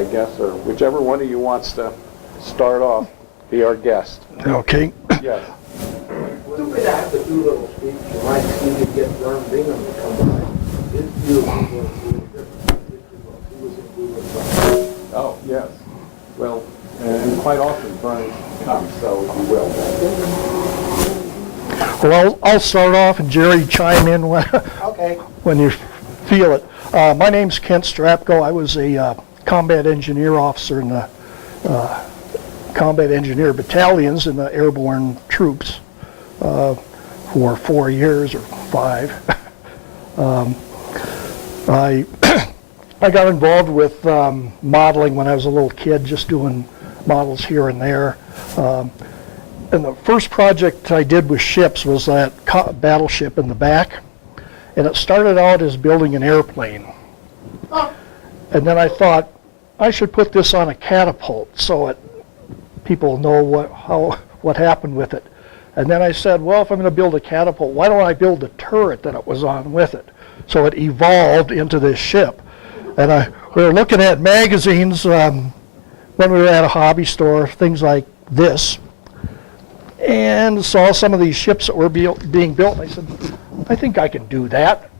I guess, or whichever one of you wants to start off, be our guest. Okay. Yes. Too bad I have to do a little speech. You might see me get Ron Bingham to come by. His beautiful was Oh, yes. Well, and quite often Brian comes, so he will. Well, I'll start off and Jerry chime in when, okay. when you feel it. My name's Kent Strapko. I was a combat engineer officer in the combat engineer battalions in the airborne troops for 4 years or 5. I got involved with modeling when I was a little kid, just doing models here and there. And the first project I did with ships was that battleship in the back. And it started out as building an airplane. And then I thought, I should put this on a catapult so people know what happened with it. And then I said, well, if I'm going to build a catapult, why don't I build the turret that it was on with it? So it evolved into this ship. And we were looking at magazines when we were at a hobby store, things like this, and saw some of these ships that were being built. And I said, I think I can do that.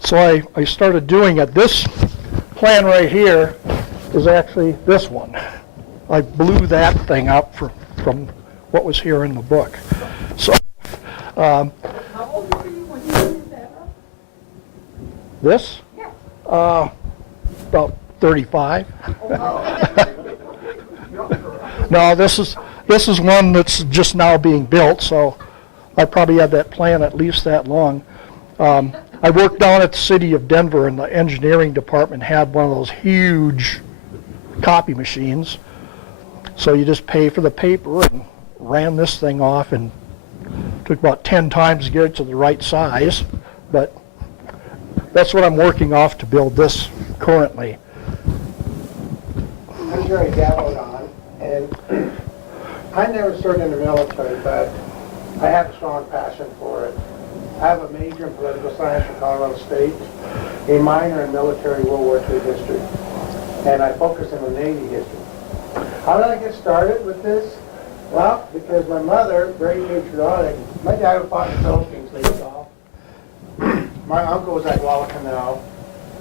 So I started doing it. This plan right here is actually this one. I blew that thing up from what was here in the book. So, How old were you when you did that? this? Yeah. About 35. No, this is one that's just now being built, so I probably had that plan at least that long. I worked down at the city of Denver, and the engineering department had one of those huge copy machines. So you just pay for the paper and ran this thing off, and took about 10 times to get it to the right size. But that's what I'm working off to build this currently. I'm Jerry Galvaldon, and I never served in the military, but I have a strong passion for it. I have a major in political science from Colorado State, a minor in military World War II history, and I focus on the Navy history. How did I get started with this? Well, because my mother, very patriotic, my dad fought in the Philippines, later off. My uncle was at Guadalcanal,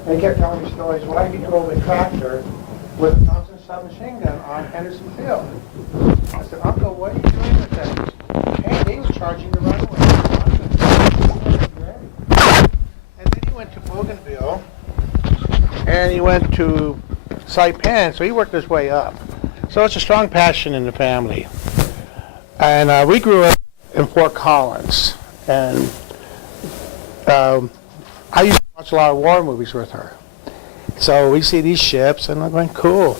and he kept telling me stories. Well, he drove a tractor with a Thompson submachine gun on Henderson Field. I said, Uncle, what are you doing with that? Hey, they was charging the runway. And then he went to Bougainville, and he went to Saipan, so he worked his way up. So it's a strong passion in the family. And we grew up in Fort Collins, and I used to watch a lot of war movies with her. So we see these ships, and I'm going, cool.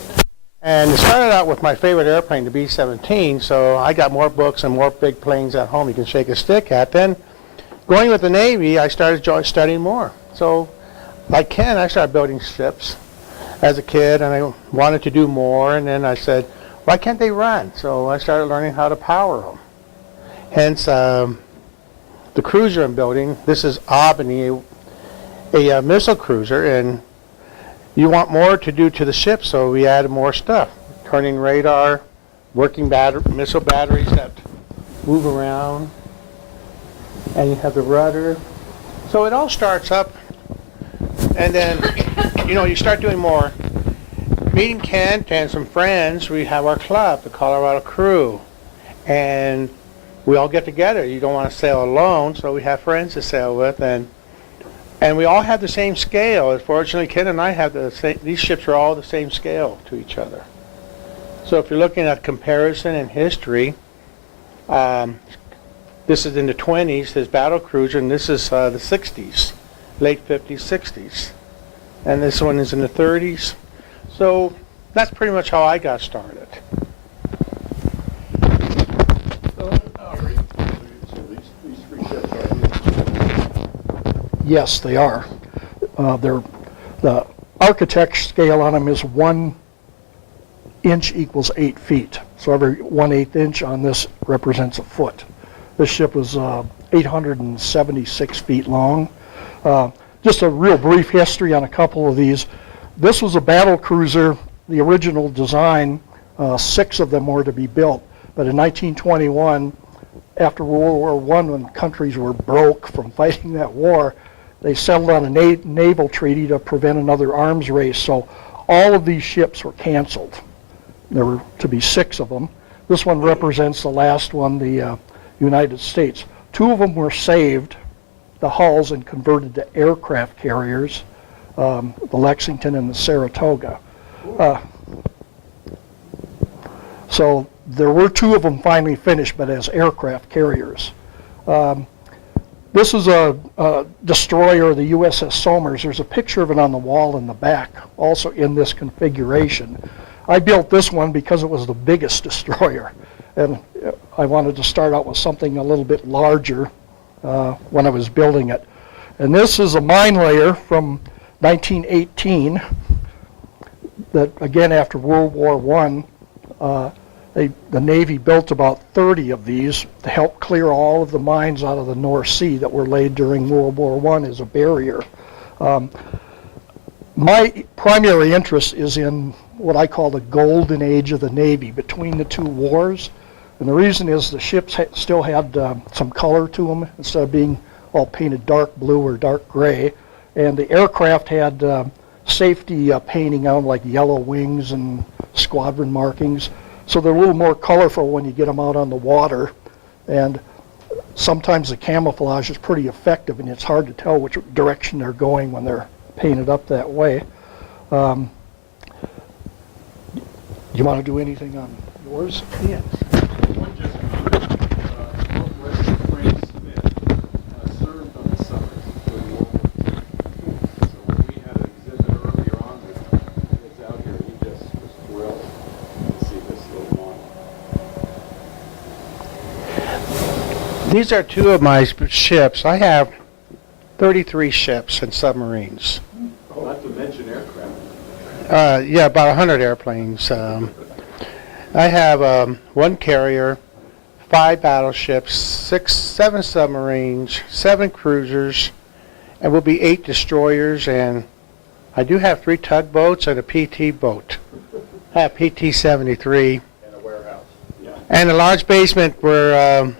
And it started out with my favorite airplane, the B-17, so I got more books and more big planes at home you can shake a stick at. Then, going with the Navy, I started studying more. So, like Ken, I started building ships as a kid, and I wanted to do more, and then I said, why can't they run? So I started learning how to power them. Hence, the cruiser I'm building, this is Albany, a missile cruiser, and you want more to do to the ship, so we added more stuff. Turning radar, working missile batteries that move around, and you have the rudder. So it all starts up, and then, you start doing more. Meeting Kent and some friends, we have our club, the Colorado Crew, and we all get together. You don't want to sail alone, so we have friends to sail with, and we all have the same scale. Fortunately, Ken and I have the same. These ships are all the same scale to each other. So if you're looking at comparison in history, this is in the 20s, this battle cruiser, and this is the 60s, late 50s, 60s, and this one is in the 30s. So that's pretty much how I got started. Yes, they are. The architect scale on them is 1 inch equals 8 feet. So every 1/8 inch on this represents a foot. This ship was 876 feet long. Just a real brief history on a couple of these. This was a battle cruiser the original design, 6 of them were to be built. But in 1921, after World War I, when countries were broke from fighting that war, they settled on a naval treaty to prevent another arms race. So all of these ships were canceled. There were to be 6 of them. This one represents the last one, the United States. 2 of them were saved, the hulls, and converted to aircraft carriers, the Lexington and the Saratoga. So there were 2 of them finally finished, but as aircraft carriers. This is a destroyer, the USS Somers. There's a picture of it on the wall in the back, also in this configuration. I built this one because it was the biggest destroyer, and I wanted to start out with something a little bit larger when I was building it. And this is a mine layer from 1918 that, again, after World War I, the Navy built about 30 of these to help clear all of the mines out of the North Sea that were laid during World War I as a barrier. My primary interest is in what I call the golden age of the Navy between the 2 wars. And the reason is the ships still had some color to them instead of being all painted dark blue or dark gray. And the aircraft had safety painting on, like yellow wings and squadron markings. So they're a little more colorful when you get them out on the water. And sometimes the camouflage is pretty effective, and it's hard to tell which direction they're going when they're painted up that way. Do you want to do anything on yours? Yes. One just Northwest Frank Smith served on the Summers during World War II. So when we had an exhibit earlier on that's out here, he just was thrilled to see this little model. These are 2 of my ships. I have 33 ships and submarines. Not to mention aircraft. Yeah, about 100 airplanes. I have 1 carrier, 5 battleships, 7 submarines, 7 cruisers, and will be 8 destroyers, and I do have 3 tugboats and a PT boat. I have PT 73. And a warehouse. Yeah. And a large basement where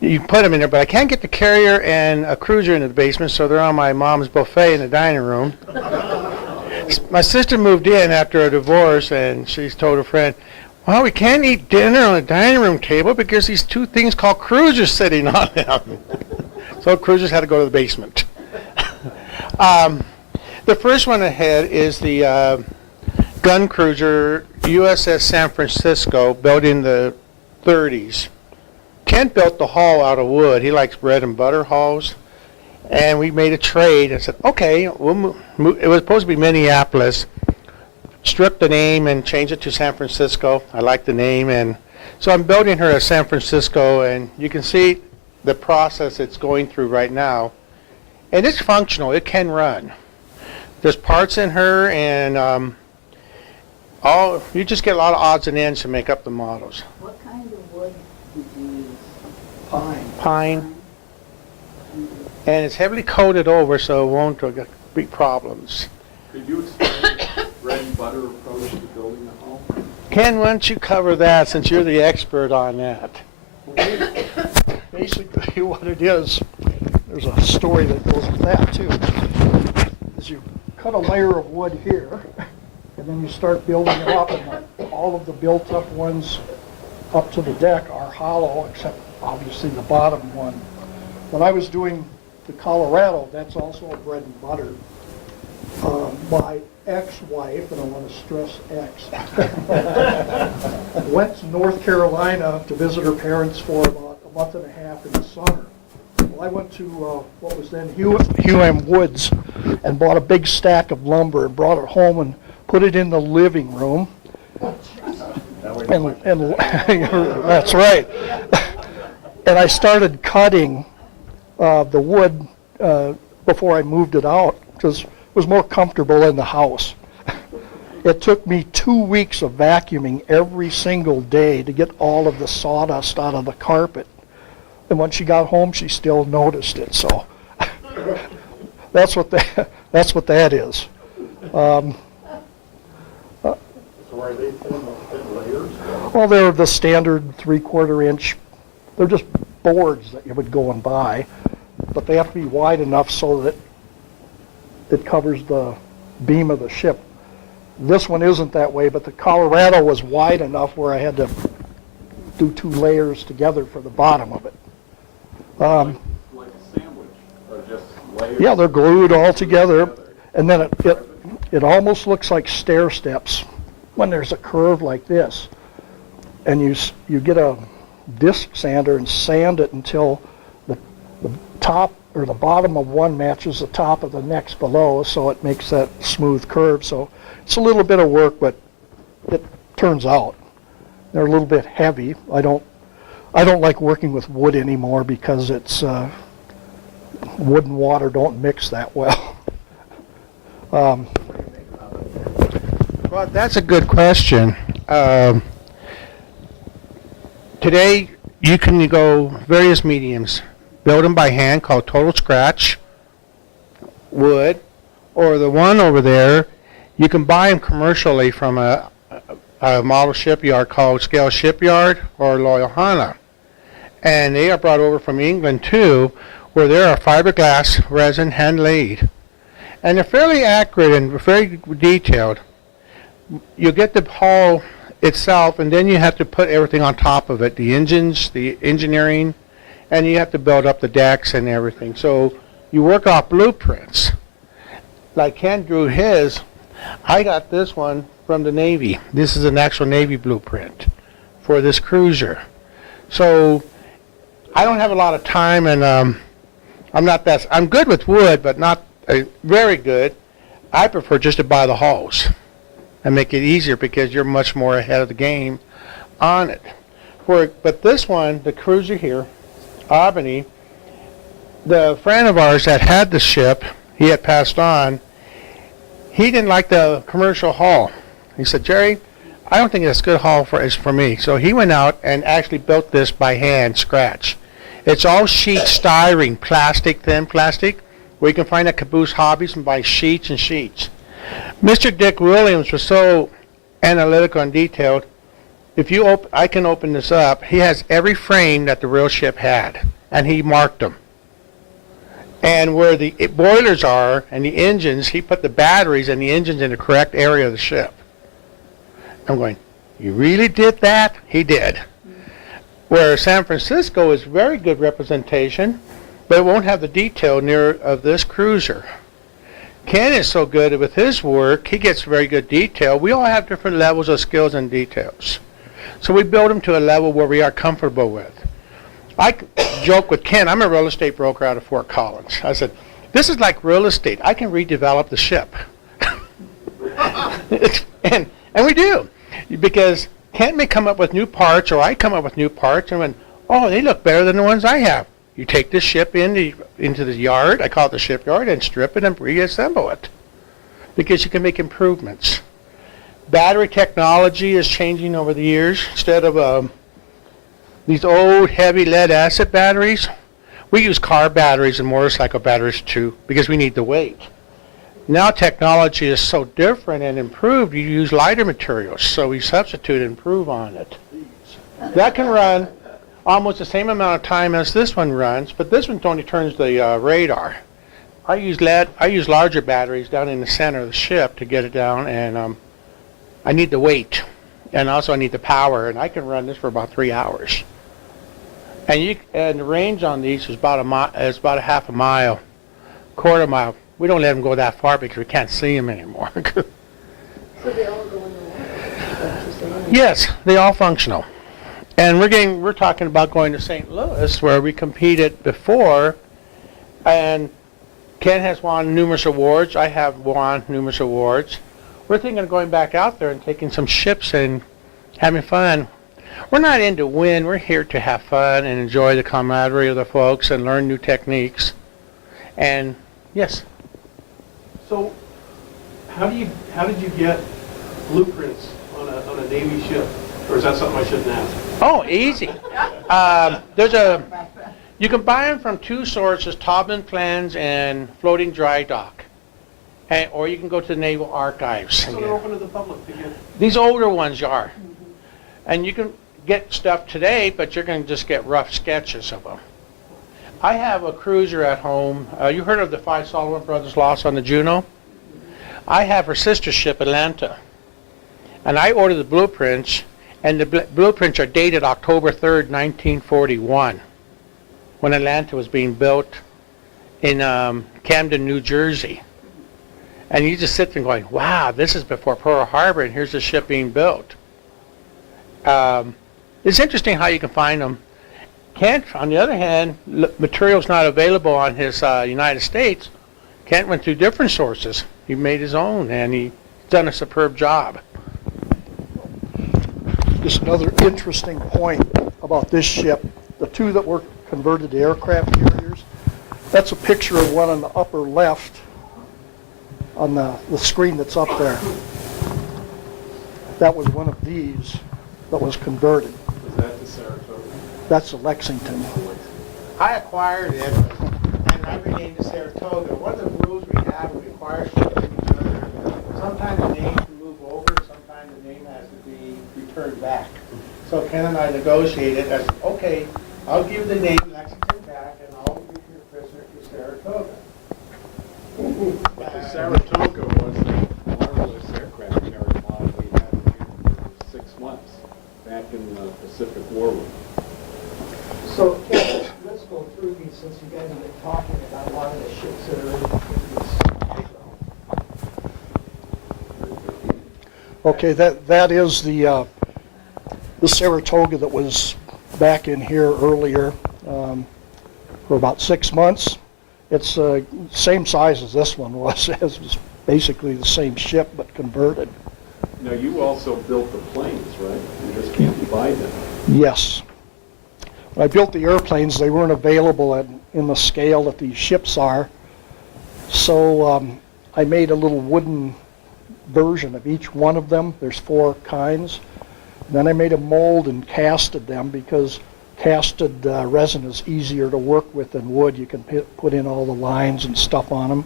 you put them in there, but I can't get the carrier and a cruiser into the basement, so they're on my mom's buffet in the dining room. My sister moved in after a divorce, and she's told her friend, well, we can't eat dinner on the dining room table because these 2 things called cruisers sitting on them. So cruisers had to go to the basement. The first one ahead is the gun cruiser USS San Francisco, built in the 30s. Kent built the hull out of wood. He likes bread and butter hulls. And we made a trade and said, okay, we'll move. It was supposed to be Minneapolis. Stripped the name and changed it to San Francisco. I like the name. And so I'm building her a San Francisco, and you can see the process it's going through right now. And it's functional. It can run. There's parts in her, and you just get a lot of odds and ends to make up the models. What kind of wood did you use? Pine. And it's heavily coated over, so it won't be problems. Could you explain bread and butter approach to building a home? Ken, why don't you cover that since you're the expert on that? Basically what it is, there's a story that goes with that too, is you cut a layer of wood here, and then you start building it up, and all of the built up ones up to the deck are hollow, except obviously the bottom one. When I was doing the Colorado, that's also a bread and butter. My ex-wife, and I want to stress ex, went to North Carolina to visit her parents for about a month and a half in the summer. Well, I went to what was then Hugh Woods and bought a big stack of lumber and brought it home and put it in the living room. And that's right. And I started cutting the wood before I moved it out because it was more comfortable in the house. It took me 2 weeks of vacuuming every single day to get all of the sawdust out of the carpet. And when she got home, she still noticed it. So that's what that is. So are they thin layers? Well, they're the standard 3/4 inch. They're just boards that you would go and buy, but they have to be wide enough so that it covers the beam of the ship. This one isn't that way, but the Colorado was wide enough where I had to do 2 layers together for the bottom of it. Like a sandwich, or just layers? Yeah, they're glued all together, and then it almost looks like stair steps when there's a curve like this. And you get a disc sander and sand it until the top or the bottom of one matches the top of the next below, so it makes that smooth curve. So it's a little bit of work, but it turns out. They're a little bit heavy. I don't like working with wood anymore because it's wood and water don't mix that well. Well, that's a good question. Today, you can go various mediums. Build them by hand, called total scratch, wood, or the one over there, you can buy them commercially from a model shipyard called Scale Shipyard or Loyalhana. And they are brought over from England too, where they are fiberglass resin hand laid. And they're fairly accurate and very detailed. You get the hull itself, and then you have to put everything on top of it, the engines, the engineering, and you have to build up the decks and everything. So you work off blueprints. Like Ken drew his, I got this one from the Navy. This is an actual Navy blueprint for this cruiser. So I don't have a lot of time, and I'm good with wood, but not very good. I prefer just to buy the hulls and make it easier because you're much more ahead of the game on it. But this one, the cruiser here, Albany, the friend of ours that had the ship, he had passed on, he didn't like the commercial hull. He said, Jerry, I don't think that's a good hull is for me. So he went out and actually built this by hand, scratch. It's all sheet styrene, plastic, thin plastic, where you can find at Caboose Hobbies and buy sheets and sheets. Mr. Dick Williams was so analytical and detailed. If you I can open this up. He has every frame that the real ship had, and he marked them. And where the boilers are and the engines, he put the batteries and the engines in the correct area of the ship. I'm going, you really did that? He did. Where San Francisco is very good representation, but it won't have the detail near of this cruiser. Ken is so good with his work, he gets very good detail. We all have different levels of skills and details. So we build them to a level where we are comfortable with. I joke with Ken, I'm a real estate broker out of Fort Collins. I said, this is like real estate. I can redevelop the ship. and we do. Because Ken may come up with new parts, or I come up with new parts, and oh, they look better than the ones I have. You take the ship into the yard, I call it the shipyard, and strip it and reassemble it. Because you can make improvements. Battery technology is changing over the years. Instead of these old heavy lead acid batteries, we use car batteries and motorcycle batteries too, because we need the weight. Now technology is so different and improved, you use lighter materials, so we substitute and improve on it. That can run almost the same amount of time as this one runs, but this one only turns the radar. I use larger batteries down in the center of the ship to get it down, and I need the weight, and also I need the power, and I can run this for about 3 hours. And the range on these is about a half a mile, quarter mile. We don't let them go that far because we can't see them anymore. So they all go in the water? That's what you're saying? Yes, they all functional. And we're talking about going to St. Louis, where we competed before, and Ken has won numerous awards. I have won numerous awards. We're thinking of going back out there and taking some ships and having fun. We're not in to win. We're here to have fun and enjoy the camaraderie of the folks and learn new techniques. And yes. So, how did you get blueprints on a Navy ship, or is that something I shouldn't ask? Oh, easy. You can buy them from two sources: Taubman Plans and Floating Dry Dock. or you can go to the Naval Archives. So they're open to the public to get, These older ones are. And you can get stuff today, but you're going to just get rough sketches of them. I have a cruiser at home. You heard of the 5 Sullivan Brothers loss on the Juno? I have her sister ship, Atlanta. And I ordered the blueprints, and the blueprints are dated October 3rd, 1941, when Atlanta was being built in Camden, New Jersey. And you just sit there going, wow, this is before Pearl Harbor, and here's the ship being built. It's interesting how you can find them. Kent, on the other hand, material's not available on his United States. Kent went through different sources. He made his own, and he's done a superb job. Just another interesting point about this ship, the two that were converted to aircraft carriers, that's a picture of one on the upper left on the screen that's up there. That was one of these that was converted. Was that the Saratoga? That's the Lexington. I acquired it, and I renamed it Saratoga. One of the rules we have, we acquire ships from each other. Sometimes the name can move over, sometimes the name has to be returned back. So Ken and I negotiated as, okay, I'll give the name Lexington back, and I'll give your prisoner to Saratoga. The Saratoga was the marvelous aircraft carrier model we had here for 6 months back in the Pacific War Room. So, Ken, let's go through these since you guys have been talking about a lot of the ships that are in these. Okay, that is the Saratoga that was back in here earlier for about 6 months. It's same size as this one was. It was basically the same ship but converted. Now, you also built the planes, right? You just can't buy them. Yes. When I built the airplanes, they weren't available in the scale that these ships are. So I made a little wooden version of each one of them. There's 4 kinds. And then I made a mold and casted them because casted resin is easier to work with than wood. You can put in all the lines and stuff on them,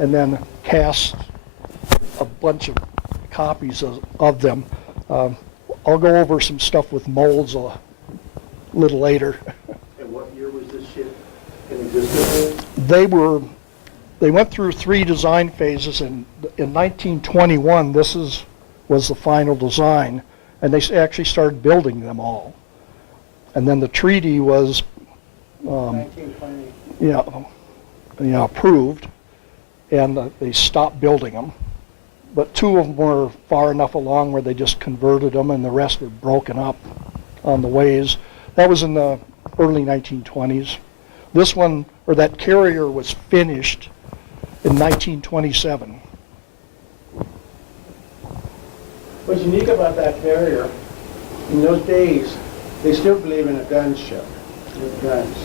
and then cast a bunch of copies of them. I'll go over some stuff with molds a little later. and what year was this ship in existence? They went through 3 design phases, and in 1921 was the final design, and they actually started building them all. And then the treaty was 1920. approved, and they stopped building them. But 2 of them were far enough along where they just converted them, and the rest were broken up on the ways. That was in the early 1920s. This one, or that carrier, was finished in 1927. What's unique about that carrier, in those days, they still believe in a gun ship with guns.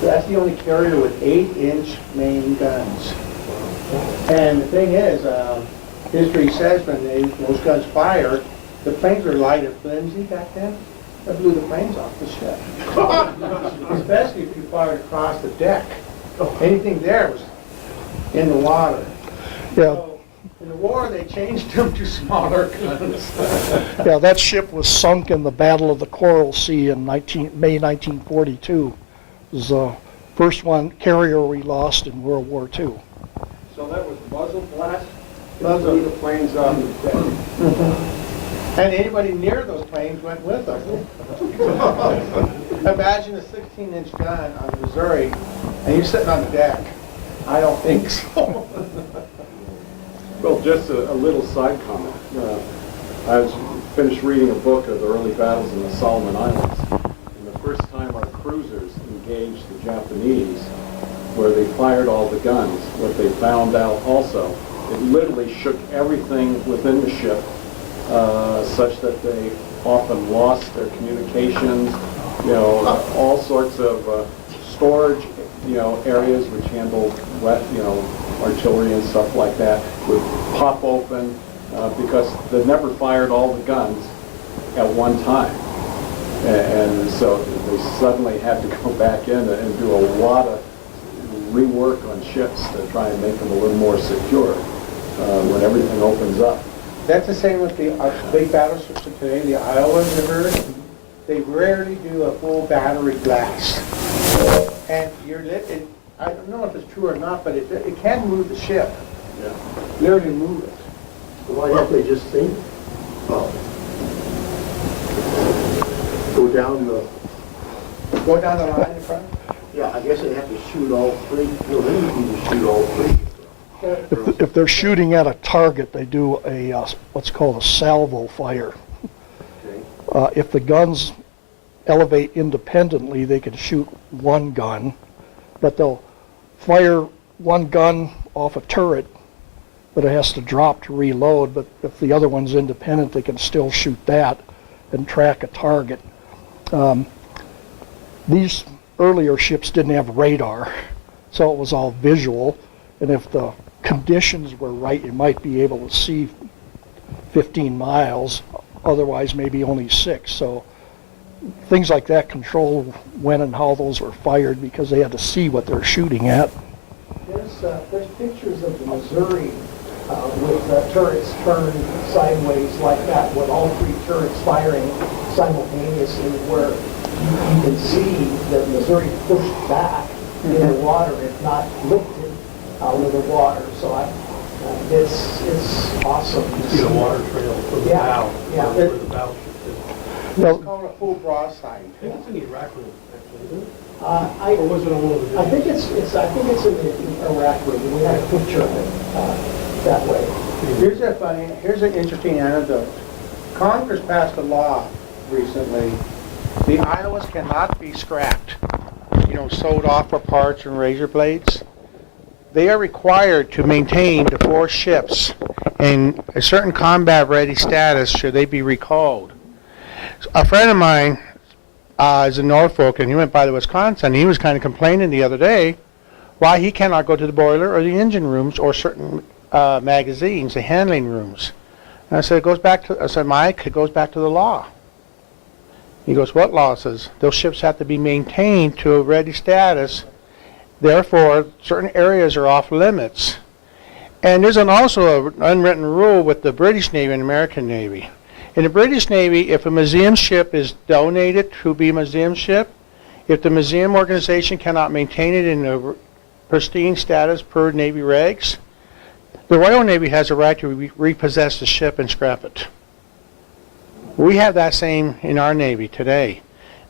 That's the only carrier with 8-inch main guns. And the thing is, history says when those guns fired, the planes were light and flimsy back then. That blew the planes off the ship. Especially if you fired across the deck. Anything there was in the water. Yeah. So, in the war, they changed them to smaller guns. Yeah, that ship was sunk in the Battle of the Coral Sea in May 1942. It was the first carrier we lost in World War II. So that was muzzle blast? Muzzle. Blew the planes off the deck. And anybody near those planes went with them. Imagine a 16-inch gun on the Missouri, and you're sitting on the deck. I don't think so. Well, just a little side comment. I was finished reading a book of the early battles in the Solomon Islands. And the first time our cruisers engaged the Japanese, where they fired all the guns, what they found out also, it literally shook everything within the ship, such that they often lost their communications, all sorts of storage, areas which handled wet, artillery and stuff like that would pop open because they never fired all the guns at one time. And so they suddenly had to go back in and do a lot of rework on ships to try and make them a little more secure. when everything opens up. That's the same with the big battleships of today, the Iowas, the heard. They rarely do a full battery blast. And I don't know if it's true or not, but it can move the ship. Yeah. Literally move it. Why don't they just think, go down the, Go down the line in front. yeah, I guess they have to shoot all three, no, they need to shoot all three. If they're shooting at a target, they do a, what's called a salvo fire. Okay. If the guns elevate independently, they can shoot one gun, but they'll fire one gun off a turret, but it has to drop to reload. But if the other one's independent, they can still shoot that and track a target. These earlier ships didn't have radar, so it was all visual, and if the conditions were right, you might be able to see 15 miles, otherwise maybe only 6. So things like that control when and how those were fired because they had to see what they're shooting at. There's pictures of the Missouri with turrets turned sideways like that, with all 3 turrets firing simultaneously, where you can see that Missouri pushed back in the water, if not lifted out of the water. So it's awesome. You see the water trail from the Yeah, bow, yeah. where the battleship is. Well, It's called a full broadside. I think it's in Iraq, actually, isn't it? I Or was it on one of the? I think it's in Iraq where we had a picture of it that way. Here's an interesting anecdote. Congress passed a law recently. The Iowas cannot be scrapped, sold off for parts and razor blades. They are required to maintain the 4 ships in a certain combat-ready status should they be recalled. A friend of mine is in Norfolk, and he went by to Wisconsin. He was kind of complaining the other day why he cannot go to the boiler or the engine rooms or certain magazines, the handling rooms. And I said, Mike, it goes back to the law. He goes, what law? Says those ships have to be maintained to a ready status. Therefore, certain areas are off limits. And there's also an unwritten rule with the British Navy and American Navy. In the British Navy, if a museum ship is donated to be a museum ship, if the museum organization cannot maintain it in a pristine status per Navy regs, the Royal Navy has a right to repossess the ship and scrap it. We have that same in our Navy today.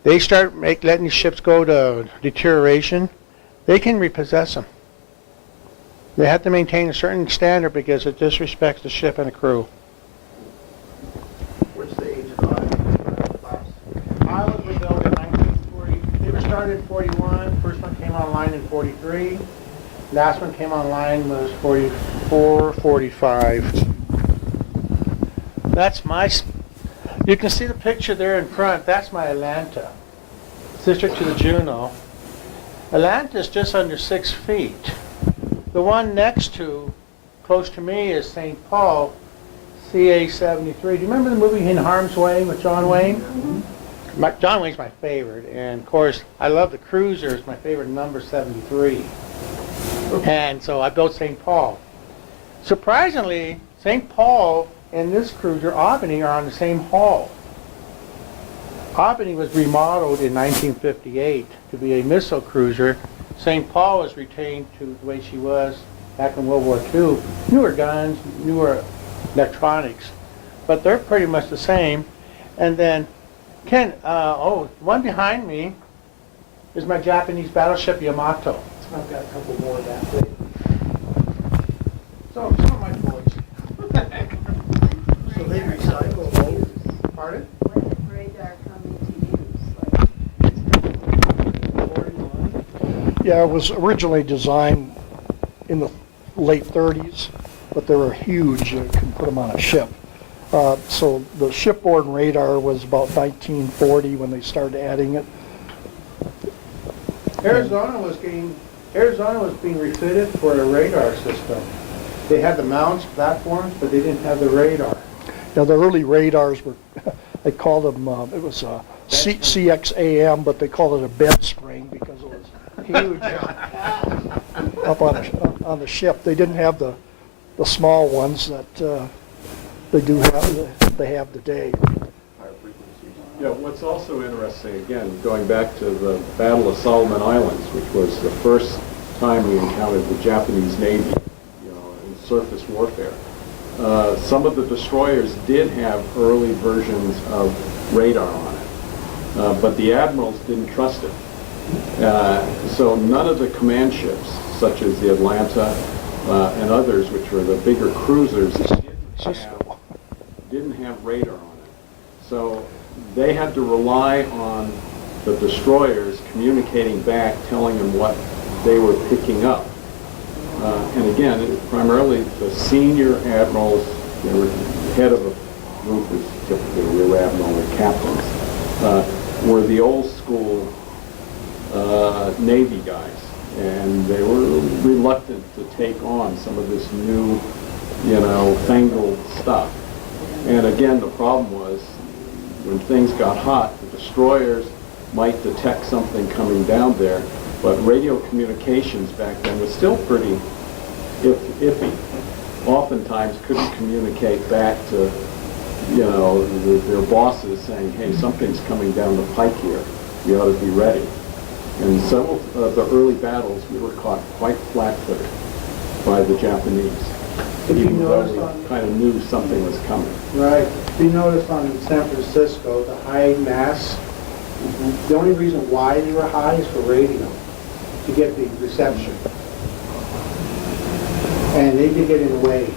They start letting the ships go to deterioration, they can repossess them. They have to maintain a certain standard because it disrespects the ship and the crew. What's the age of the class? Islands were built in 1940. They were started in 41. First one came online in 43. Last one came online was 44, 45. That's my... You can see the picture there in front. That's my Atlanta, sister to the Juno. Atlanta is just under 6 feet. The one next to, close to me, is St. Paul, CA-73. Do you remember the movie In Harm's Way with John Wayne? John Wayne's my favorite, and of course, I love the cruiser. It's my favorite number, 73. And so I built St. Paul. Surprisingly, St. Paul and this cruiser, Albany, are on the same hull. Albany was remodeled in 1958 to be a missile cruiser. St. Paul was retained to the way she was back in World War II. Newer guns, newer electronics, but they're pretty much the same. And then, Ken, one behind me is my Japanese battleship Yamato. I've got a couple more of that later. So, some of my toys. So they recycle those? Pardon? When did radar come into use? Yeah, it was originally designed in the late 30s, but they were huge. You can put them on a ship. So the shipboard radar was about 1940 when they started adding it. Arizona was being refitted for a radar system. They had the mounts, platforms, but they didn't have the radar. Now, the early radars were, they called them, it was a CXAM, but they called it a bed spring because it was huge up on the ship. They didn't have the the small ones that they have today. Yeah, what's also interesting, again, going back to the Battle of Solomon Islands, which was the first time we encountered the Japanese Navy, in surface warfare. Some of the destroyers did have early versions of radar on it, but the admirals didn't trust it. So none of the command ships, such as the Atlanta and others, which were the bigger cruisers, didn't have radar on it. So they had to rely on the destroyers communicating back, telling them what they were picking up. And again, primarily the senior admirals, the head of a group was typically a rear admiral or captains, were the old school Navy guys. And they were reluctant to take on some of this new, fangled stuff. And again, the problem was, when things got hot, the destroyers might detect something coming down there, but radio communications back then was still pretty iffy. Oftentimes couldn't communicate back to, their bosses saying, hey, something's coming down the pike here. You ought to be ready. In several of the early battles, we were caught quite flat-footed by the Japanese, even though we kind of knew something was coming. Right. If you notice on San Francisco, the high masts, the only reason why they were high is for radio, to get the reception. And they did get in the way.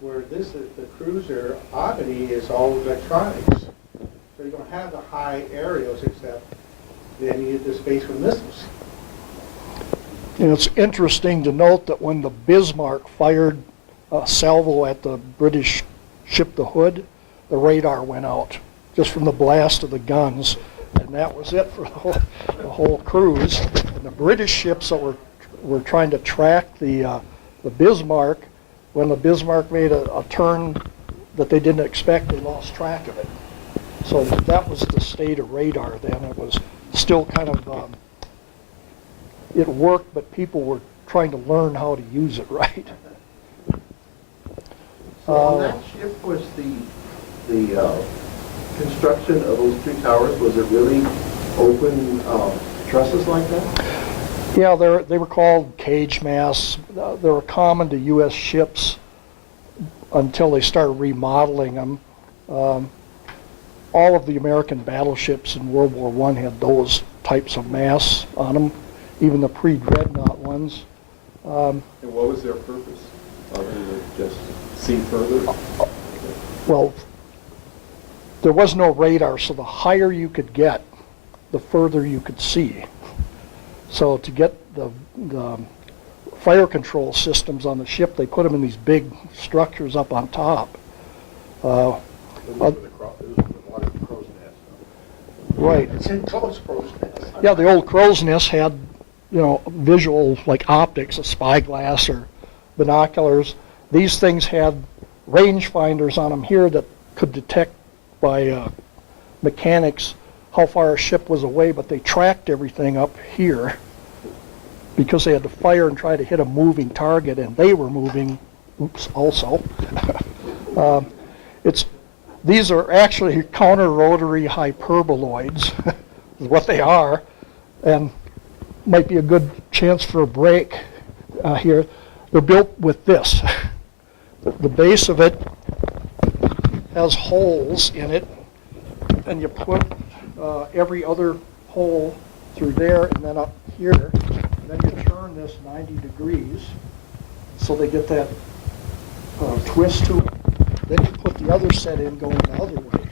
Where this is, the cruiser, Albany, is all electronics. So you don't have the high aerials, except they needed the space for missiles. It's interesting to note that when the Bismarck fired a salvo at the British ship the Hood, the radar went out just from the blast of the guns, and that was it for the whole cruise. And the British ships that were trying to track the Bismarck, when the Bismarck made a turn that they didn't expect, they lost track of it. So that was the state of radar then. It was still kind of, it worked, but people were trying to learn how to use it right. So on that ship was the construction of those three towers, was it really open trusses like that? Yeah, they were called cage masts. They were common to U.S. ships until they started remodeling them. All of the American battleships in World War I had those types of masts on them, even the pre-dreadnought ones. And what was their purpose? Other than just see further? Well, there was no radar, so the higher you could get, the further you could see. So to get the fire control systems on the ship, they put them in these big structures up on top. Right. It's in close crow's nest. Yeah, the old crow's nest had, visual like optics, a spyglass or binoculars. These things had range finders on them here that could detect by mechanics how far a ship was away, but they tracked everything up here because they had to fire and try to hit a moving target, and they were moving, also. These are actually counter-rotary hyperboloids, is what they are, and might be a good chance for a break here. They're built with this. The base of it has holes in it, and you put every other hole through there and then up here. And then you turn this 90 degrees so they get that twist to it. Then you put the other set in going the other way.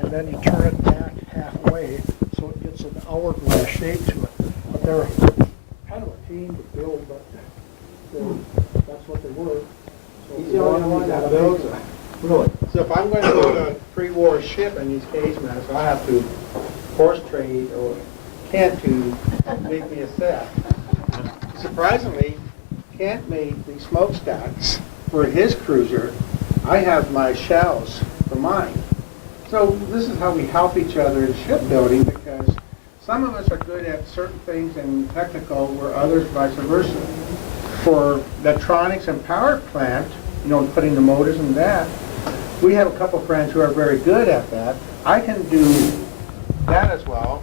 And then you turn it back halfway so it gets an hourglass shape to it. But they're kind of a pain to build, but that's what they were. So He's the only one that builds them. Really? So if I'm going to build a pre-war ship and these cage masts, I have to horse trade or Kent to make me a set. Surprisingly, Kent made the smokestacks for his cruiser. I have my shells for mine. So this is how we help each other in shipbuilding, because some of us are good at certain things and technical, where others vice versa. for electronics and power plant, you know, putting the motors and that, we have a couple friends who are very good at that. I can do that as well.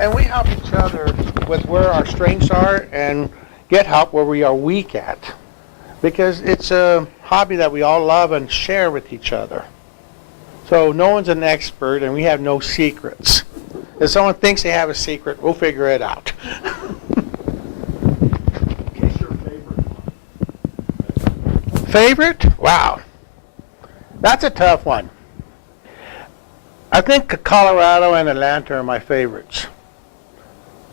And we help each other with where our strengths are and get help where we are weak at. Because it's a hobby that we all love and share with each other. So no one's an expert and we have no secrets. If someone thinks they have a secret, we'll figure it out. What's your favorite one? Favorite? Wow. That's a tough one. I think Colorado and Atlanta are my favorites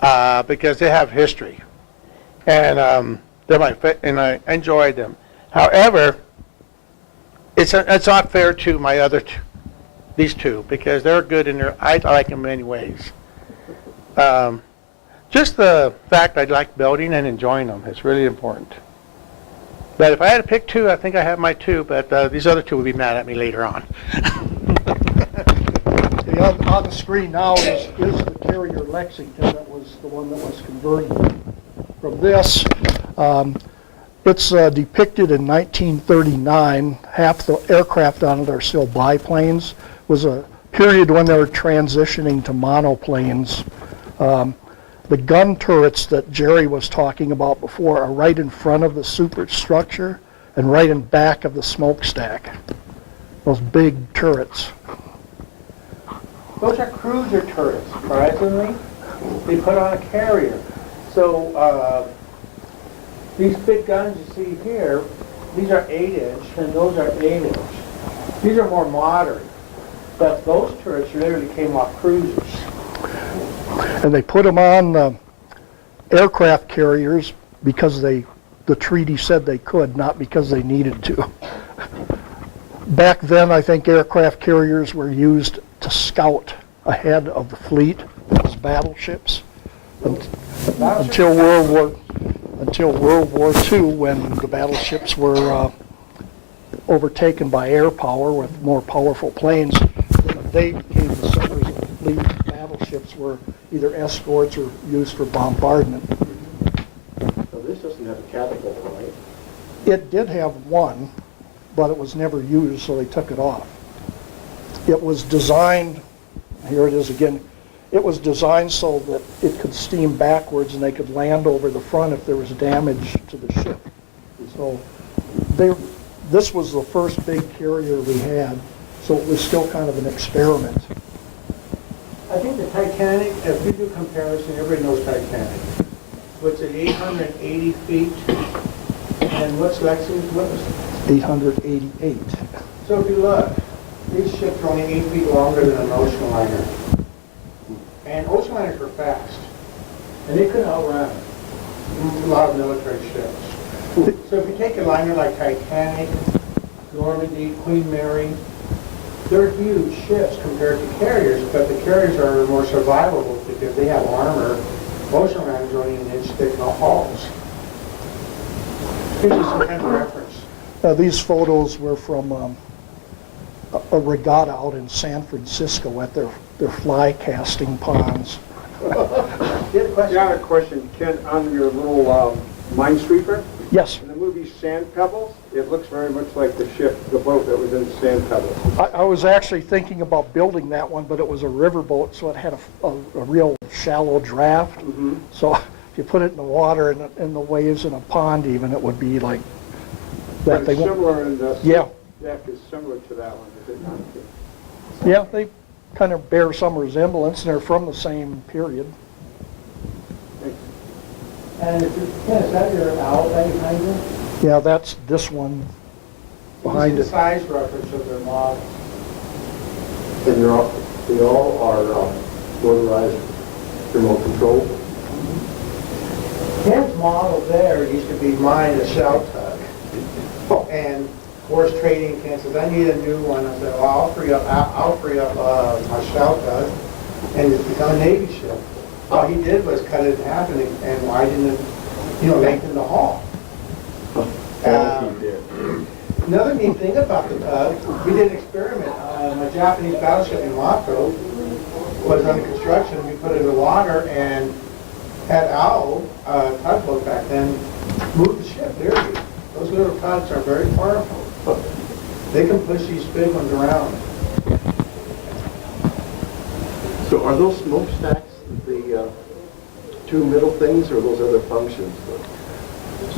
because they have history, and they're and I enjoy them. However, it's not fair to my other these two because they're good in their. I like them in many ways. Just the fact I like building and enjoying them is really important. But if I had to pick two, I think I have my two, but these other two will be mad at me later on. On the screen now is the carrier Lexington that was the one that was converted from this. It's depicted in 1939. Half the aircraft on it are still biplanes. It was a period when they were transitioning to monoplanes. The gun turrets that Jerry was talking about before are right in front of the superstructure and right in back of the smokestack. Those big turrets. Those are cruiser turrets, surprisingly. They put on a carrier. So these big guns you see here, these are 8-inch and those are 8-inch. These are more modern, but those turrets literally came off cruisers. And they put them on aircraft carriers because the treaty said they could, not because they needed to. Back then, I think aircraft carriers were used to scout ahead of the fleet as battleships until World War II, when the battleships were overtaken by air power with more powerful planes. Then they became the centers of the fleet. Battleships were either escorts or used for bombardment. So this doesn't have a catapult, right? It did have one, but it was never used, so they took it off. It was designed, here it is again, it was designed so that it could steam backwards and they could land over the front if there was damage to the ship. So this was the first big carrier we had, so it was still kind of an experiment. I think the Titanic, if we do comparison, everybody knows Titanic. What's it, 880 feet? And what's Lexington? What was it? 888. So if you look, these ships are only 8 feet longer than an ocean liner. And ocean liners were fast. And they couldn't outrun a lot of military ships. So if you take a liner like Titanic, Normandy, Queen Mary, they're huge ships compared to carriers, but the carriers are more survivable because they have armor. Ocean liners are only an inch thick in the hulls. Gives you some kind of reference. These photos were from a regatta out in San Francisco at their fly casting ponds. You had a question? Yeah, I have a question, Ken, on your little minesweeper. Yes, In the movie Sand Pebbles, it looks very much like the boat that was in Sand Pebbles. I was actually thinking about building that one, but it was a riverboat, so it had a real shallow draft. Mm-hmm. So if you put it in the water and in the waves in a pond even, it would be like that. But it's similar in the Yeah. deck is similar to that one, is it not? Yeah, they kind of bear some resemblance, and they're from the same period. And is that your owl right behind you? Yeah, that's this one behind The it. size reference of their models. And they all are motorized remote control. Ken's model there used to be mine, a shell tug. And horse trading, Ken says, I need a new one. I said, well, I'll free up my shell tug and it's become a Navy ship. All he did was cut it in half and widen it, lengthen the hull. He did. Another neat thing about the tug, we did an experiment. A Japanese battleship in Mako was under construction. We put it in the water and had Owl, tugboat back then, move the ship, there. Those little tugs are very powerful. They can push these big ones around. So are those smokestacks the two middle things, or those other functions?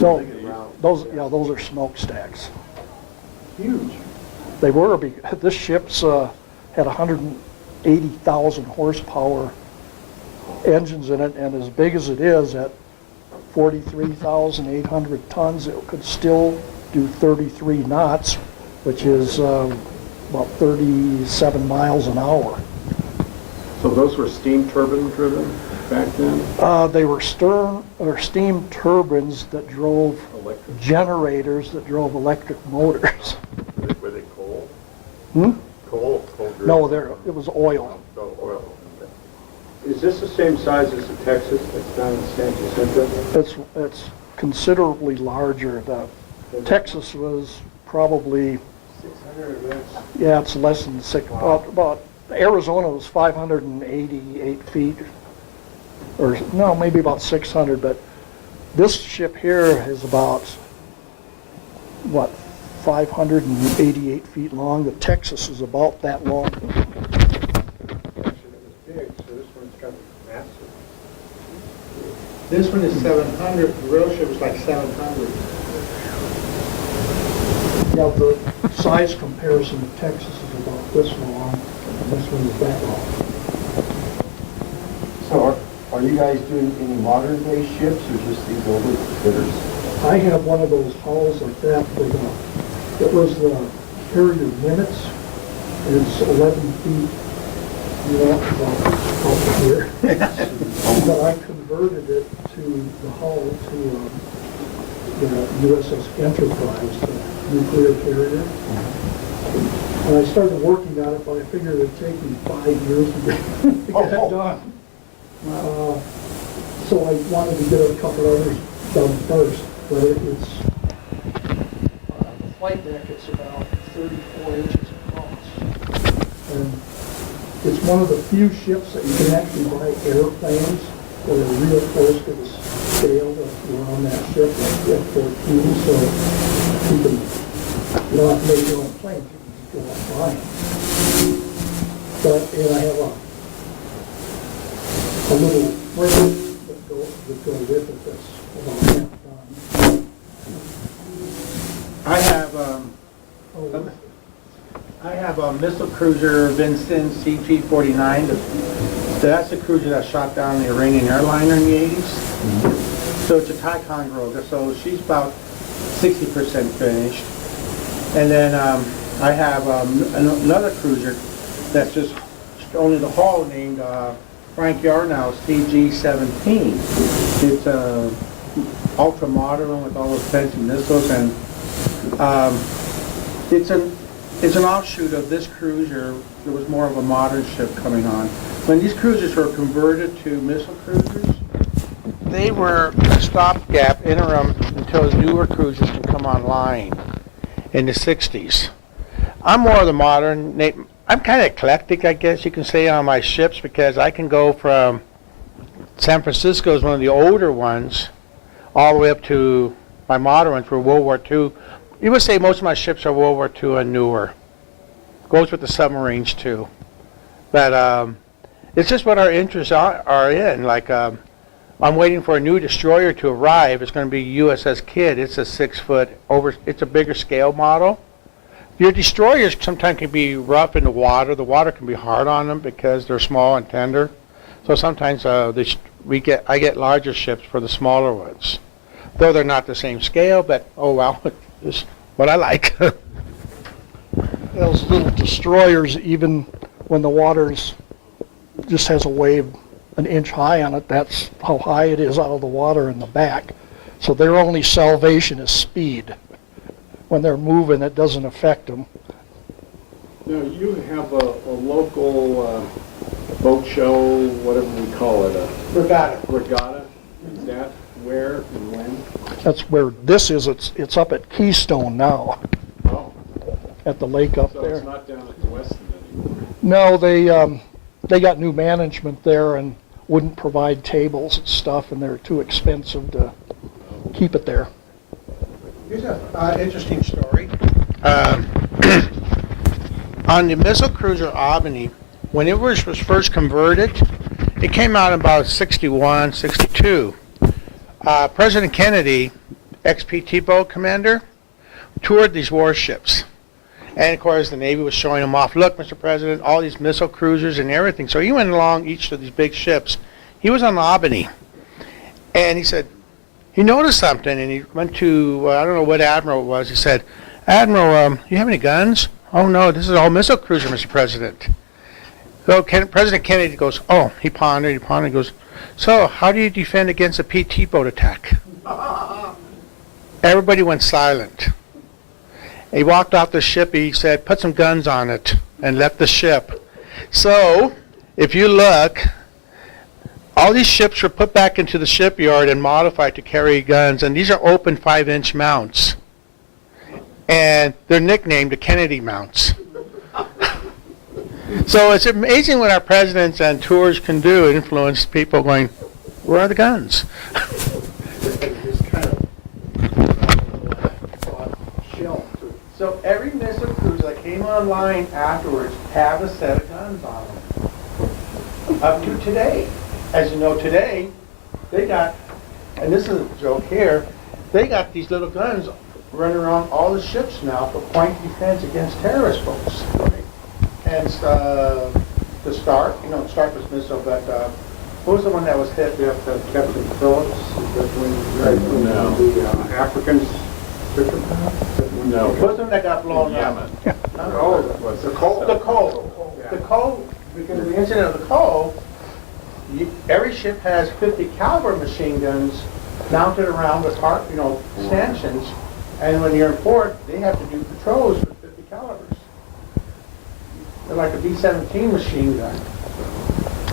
No, Big and round. those are smokestacks. Huge. They were, this ship's had 180,000 horsepower engines in it, and as big as it is, at 43,800 tons, it could still do 33 knots, which is about 37 miles an hour. So those were steam turbine driven back then? They were steam turbines that drove Electric? generators that drove electric motors. Were they coal? Hmm? Coal No, it was oil. Oh, oil. Is this the same size as the Texas that's down in San Jacinto? It's considerably larger. The Texas was probably, 600 or less. yeah, it's less than about Arizona was 588 feet, or no, maybe about 600, but this ship here is about, what, 588 feet long. The Texas is about that long. Actually, it was big, so this one's got to be massive. This one is 700, the real ship is like 700. Yeah, the size comparison of Texas is about this long, and this one is that long. So are you guys doing any modern day ships, or just these older critters? I have one of those hulls like that for it was the carrier Nimitz. It's 11 feet, about here. But I converted it to the hull to the USS Enterprise, the nuclear carrier. And I started working on it, but I figured it'd take me 5 years to get it done. So I wanted to get a couple others done first, but it's the flight deck, it's about 34 inches across. And it's one of the few ships that you can actually buy airplanes that are real close to the scale that were on that ship, like F-14, so you don't have to make your own planes, you can just go out buying. And I have a little frame that go with it that's about half done. I have a missile cruiser Vincennes CG-49. That's the cruiser that shot down the Iranian airliner in the 80s. So it's a Ticonderoga, so she's about 60% finished. And then I have another cruiser that's just only the hull named Frank Yarnow's CG-17. It's ultra modern with all those fancy missiles, and it's an offshoot of this cruiser. There was more of a modern ship coming on. When these cruisers were converted to missile cruisers, they were a stopgap interim until the newer cruisers can come online in the 60s. I'm more of the modern. I'm kind of eclectic, I guess you can say, on my ships, because I can go from San Francisco is one of the older ones, all the way up to my modern ones were World War II. You would say most of my ships are World War II and newer. Goes with the submarines too. But it's just what our interests are in. Like I'm waiting for a new destroyer to arrive. It's going to be USS Kidd. It's a 6 foot over. It's a bigger scale model. Your destroyers sometimes can be rough in the water. The water can be hard on them because they're small and tender. So sometimes I get larger ships for the smaller ones. Though they're not the same scale, but oh well, it's what I like. Those little destroyers, even when the water's just has a wave an inch high on it, that's how high it is out of the water in the back. So their only salvation is speed. When they're moving, it doesn't affect them. Now, you have a local boat show, whatever we call it, a regatta. Is that where and when? That's where this is. It's up at Keystone now, Oh, at the lake up so there. it's not down at the Westin anymore. No, they got new management there, and wouldn't provide tables and stuff, and they're too expensive to keep it there. Here's an interesting story. On the missile cruiser Albany, when it was first converted, it came out in about 61, 62. President Kennedy, ex-PT boat commander, toured these warships. And of course, the Navy was showing him off. Look, Mr. President, all these missile cruisers and everything. So he went along each of these big ships. He was on Albany. And he said, he noticed something, and he went to, I don't know what admiral it was. He said, Admiral, you have any guns? Oh, no, this is all missile cruiser, Mr. President. So President Kennedy goes, oh, he pondered, he goes, so how do you defend against a PT boat attack? Everybody went silent. He walked off the ship, he said, put some guns on it, and left the ship. So, if you look, all these ships were put back into the shipyard and modified to carry guns, and these are open 5-inch mounts. And they're nicknamed the Kennedy mounts. So it's amazing what our presidents and tours can do and influence people going, where are the guns? So every missile cruiser that came online afterwards have a set of guns on them. Up to today. As you know, today, they got, and this is a joke here, they got these little guns running around all the ships now for point defense against terrorist boats. And the Stark, Stark was missile, but what was the one that was hit with Captain Phillips? No. The Africans took them out? No. What was the one that got blown up? Oh, the Cole. The Cole. The Cole, because of the incident of the Cole, every ship has 50 caliber machine guns mounted around with stanchions, and when you're in port, they have to do patrols with 50 calibers. They're like a B-17 machine gun.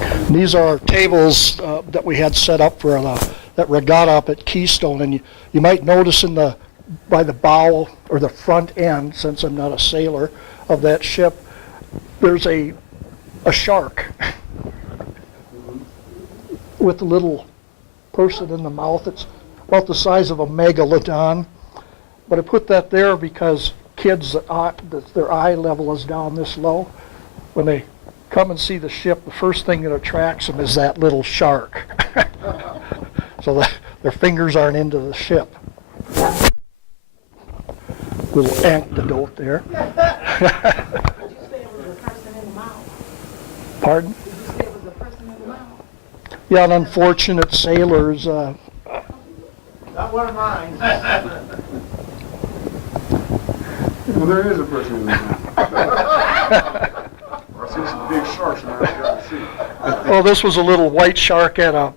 And these are tables that we had set up for that regatta up at Keystone, and you might notice by the bow or the front end, since I'm not a sailor, of that ship, there's a shark with a little person in the mouth. It's about the size of a megalodon. But I put that there because kids that their eye level is down this low, when they come and see the ship, the first thing that attracts them is that little shark. So that their fingers aren't into the ship. Little anecdote there. Did you say it was a person in the mouth? Pardon? Did you say it was a person in the mouth? Yeah, and unfortunate sailors. Not one of mine. Well, there is a person in the mouth. I see some big sharks in there. Well, this was a little white shark at a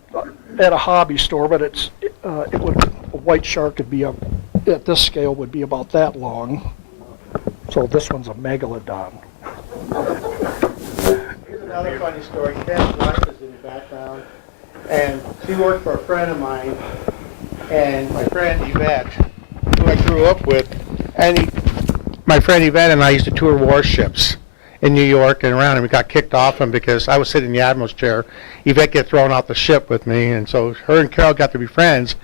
hobby store, but it would a white shark could be at this scale would be about that long. So this one's a megalodon. Here's another funny story. Ken's wife is in the background, and she worked for a friend of mine, and my friend Yvette, who I grew up with, my friend Yvette and I used to tour warships in New York and around, and we got kicked off them because I was sitting in the admiral's chair. Yvette got thrown off the ship with me, and so her and Carol got to be friends.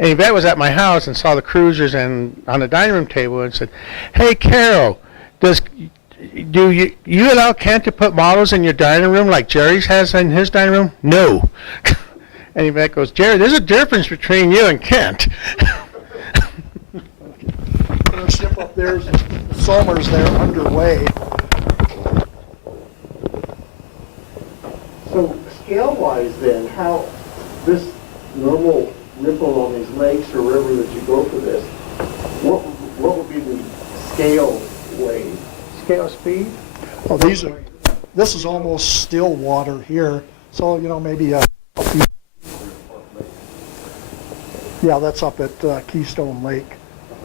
And Yvette was at my house and saw the cruisers and on the dining room table and said, "Hey, Carol, do you allow Kent to put models in your dining room like Jerry's has in his dining room?" "No." And Yvette goes, "Jerry, there's a difference between you and Kent." Our ship up there's Somers there underway. So scale-wise then, how this normal ripple on these lakes or river that you go for this, what would be the scale wave? Scale speed? Oh, this is almost still water here. So, maybe a few. Yeah, that's up at Keystone Lake.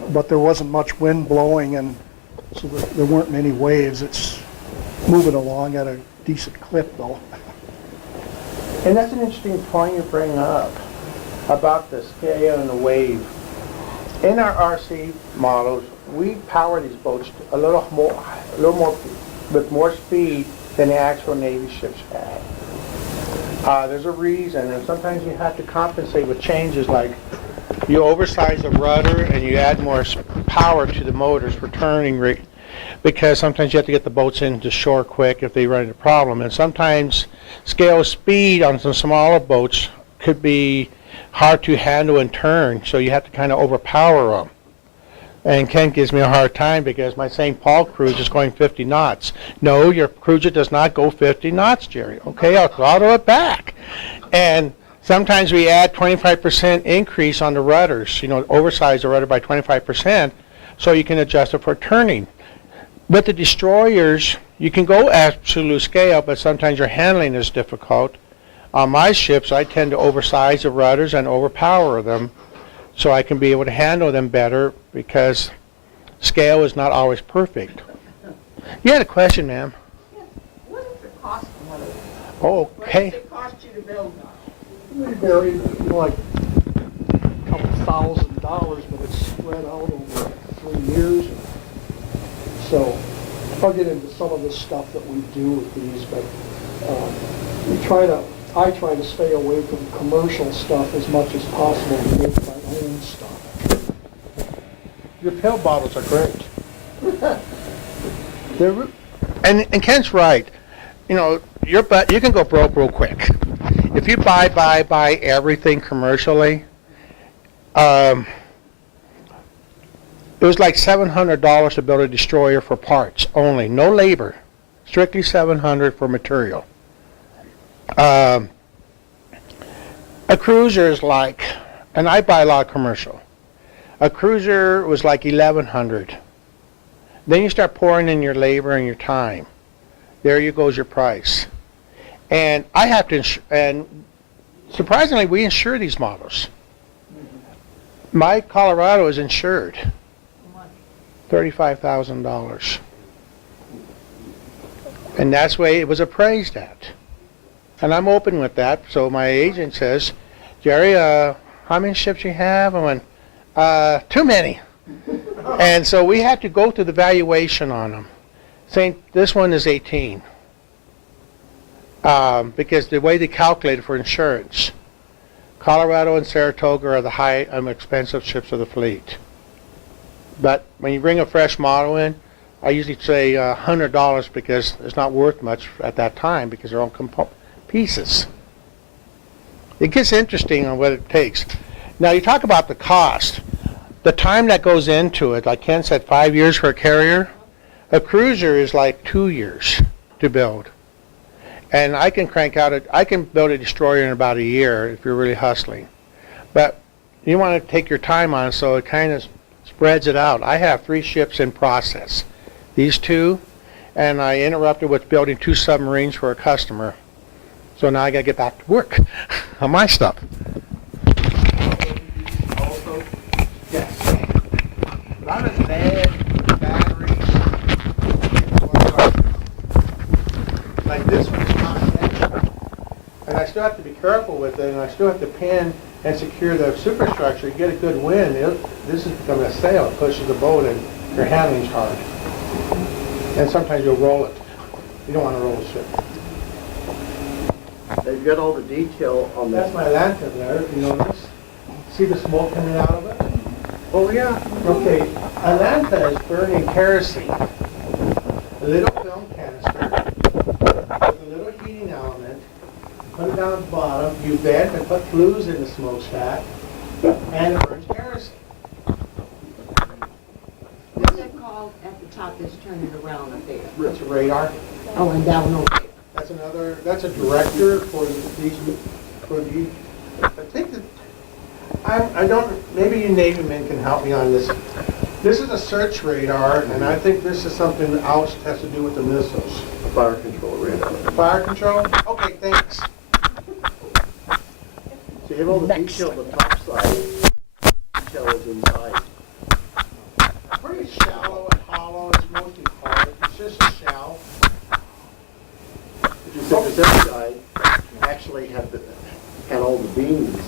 But there wasn't much wind blowing, and so there weren't many waves. It's moving along at a decent clip, though. And that's an interesting point you bring up about the scale and the wave. In our RC models, we power these boats a little more with more speed than the actual Navy ships had. There's a reason, and sometimes you have to compensate with changes like you oversize the rudder and you add more power to the motors for turning rate, because sometimes you have to get the boats into shore quick if they run into a problem. And sometimes scale speed on some smaller boats could be hard to handle and turn, so you have to kind of overpower them. And Ken gives me a hard time because my St. Paul cruise is going 50 knots. No, your cruiser does not go 50 knots, Jerry. Okay, I'll throttle it back. And sometimes we add 25% increase on the rudders, oversize the rudder by 25%, so you can adjust it for turning. With the destroyers, you can go absolute scale, but sometimes your handling is difficult. On my ships, I tend to oversize the rudders and overpower them, so I can be able to handle them better, because scale is not always perfect. You had a question, ma'am. Yes. What is the cost of one of those? What Okay. does it cost you to build one? They vary, like a couple $1,000, but it's spread out over 3 years. So I'll get into some of the stuff that we do with these, but I try to stay away from commercial stuff as much as possible to make my own stuff. Your pill bottles are great. And Ken's right. You can go broke real quick. If you buy everything commercially, it was like $700 to build a destroyer for parts only, no labor, strictly $700 for material. A cruiser is like, and I buy a lot of commercial. A cruiser was like $1,100. Then you start pouring in your labor and your time. There you goes your price. And I have to, and surprisingly, we insure these models. My Colorado is insured, $35,000. And that's the way it was appraised at. And I'm open with that. So my agent says, Jerry, how many ships you have? I went, too many. And so we had to go through the valuation on them, saying this one is 18. Because the way they calculate it for insurance, Colorado and Saratoga are the high expensive ships of the fleet. But when you bring a fresh model in, I usually say $100 because it's not worth much at that time because they're all pieces. It gets interesting on what it takes. Now you talk about the cost. The time that goes into it, like Ken said, 5 years for a carrier. A cruiser is like 2 years to build. And I can I can build a destroyer in about a year if you're really hustling. But you want to take your time on it, so it kind of spreads it out. I have 3 ships in process. These 2, and I interrupted with building 2 submarines for a customer. So now I got to get back to work on my stuff. Also, Yes. A lot of lead, batteries, like this one is confidential. And I still have to be careful with it, and I still have to pin and secure the superstructure. You get a good wind, this is becoming a sail. It pushes the boat, and your handling's hard. And sometimes you'll roll it. You don't want to roll the ship. They've got all the detail on That's that. my lantern there, if you notice. See the smoke coming out of it? Oh, yeah. Okay, a lantern is burning kerosene. A little film canister with a little heating element. Put it down at the bottom. You vent and put flues in the smokestack, and it burns kerosene. What's that called at the top that's turning around up there? It's a radar. Oh, and down over there. That's a director for these, I think that, I don't, maybe you Navy men can help me on this. This is a search radar, and I think this is something else that has to do with the missiles. Fire control radar. Fire control? Okay, thanks. So you have all the detail on the top side. Detail is inside. Pretty shallow and hollow, it's mostly hard, it's just a shell. If you said that this side actually had all the beams.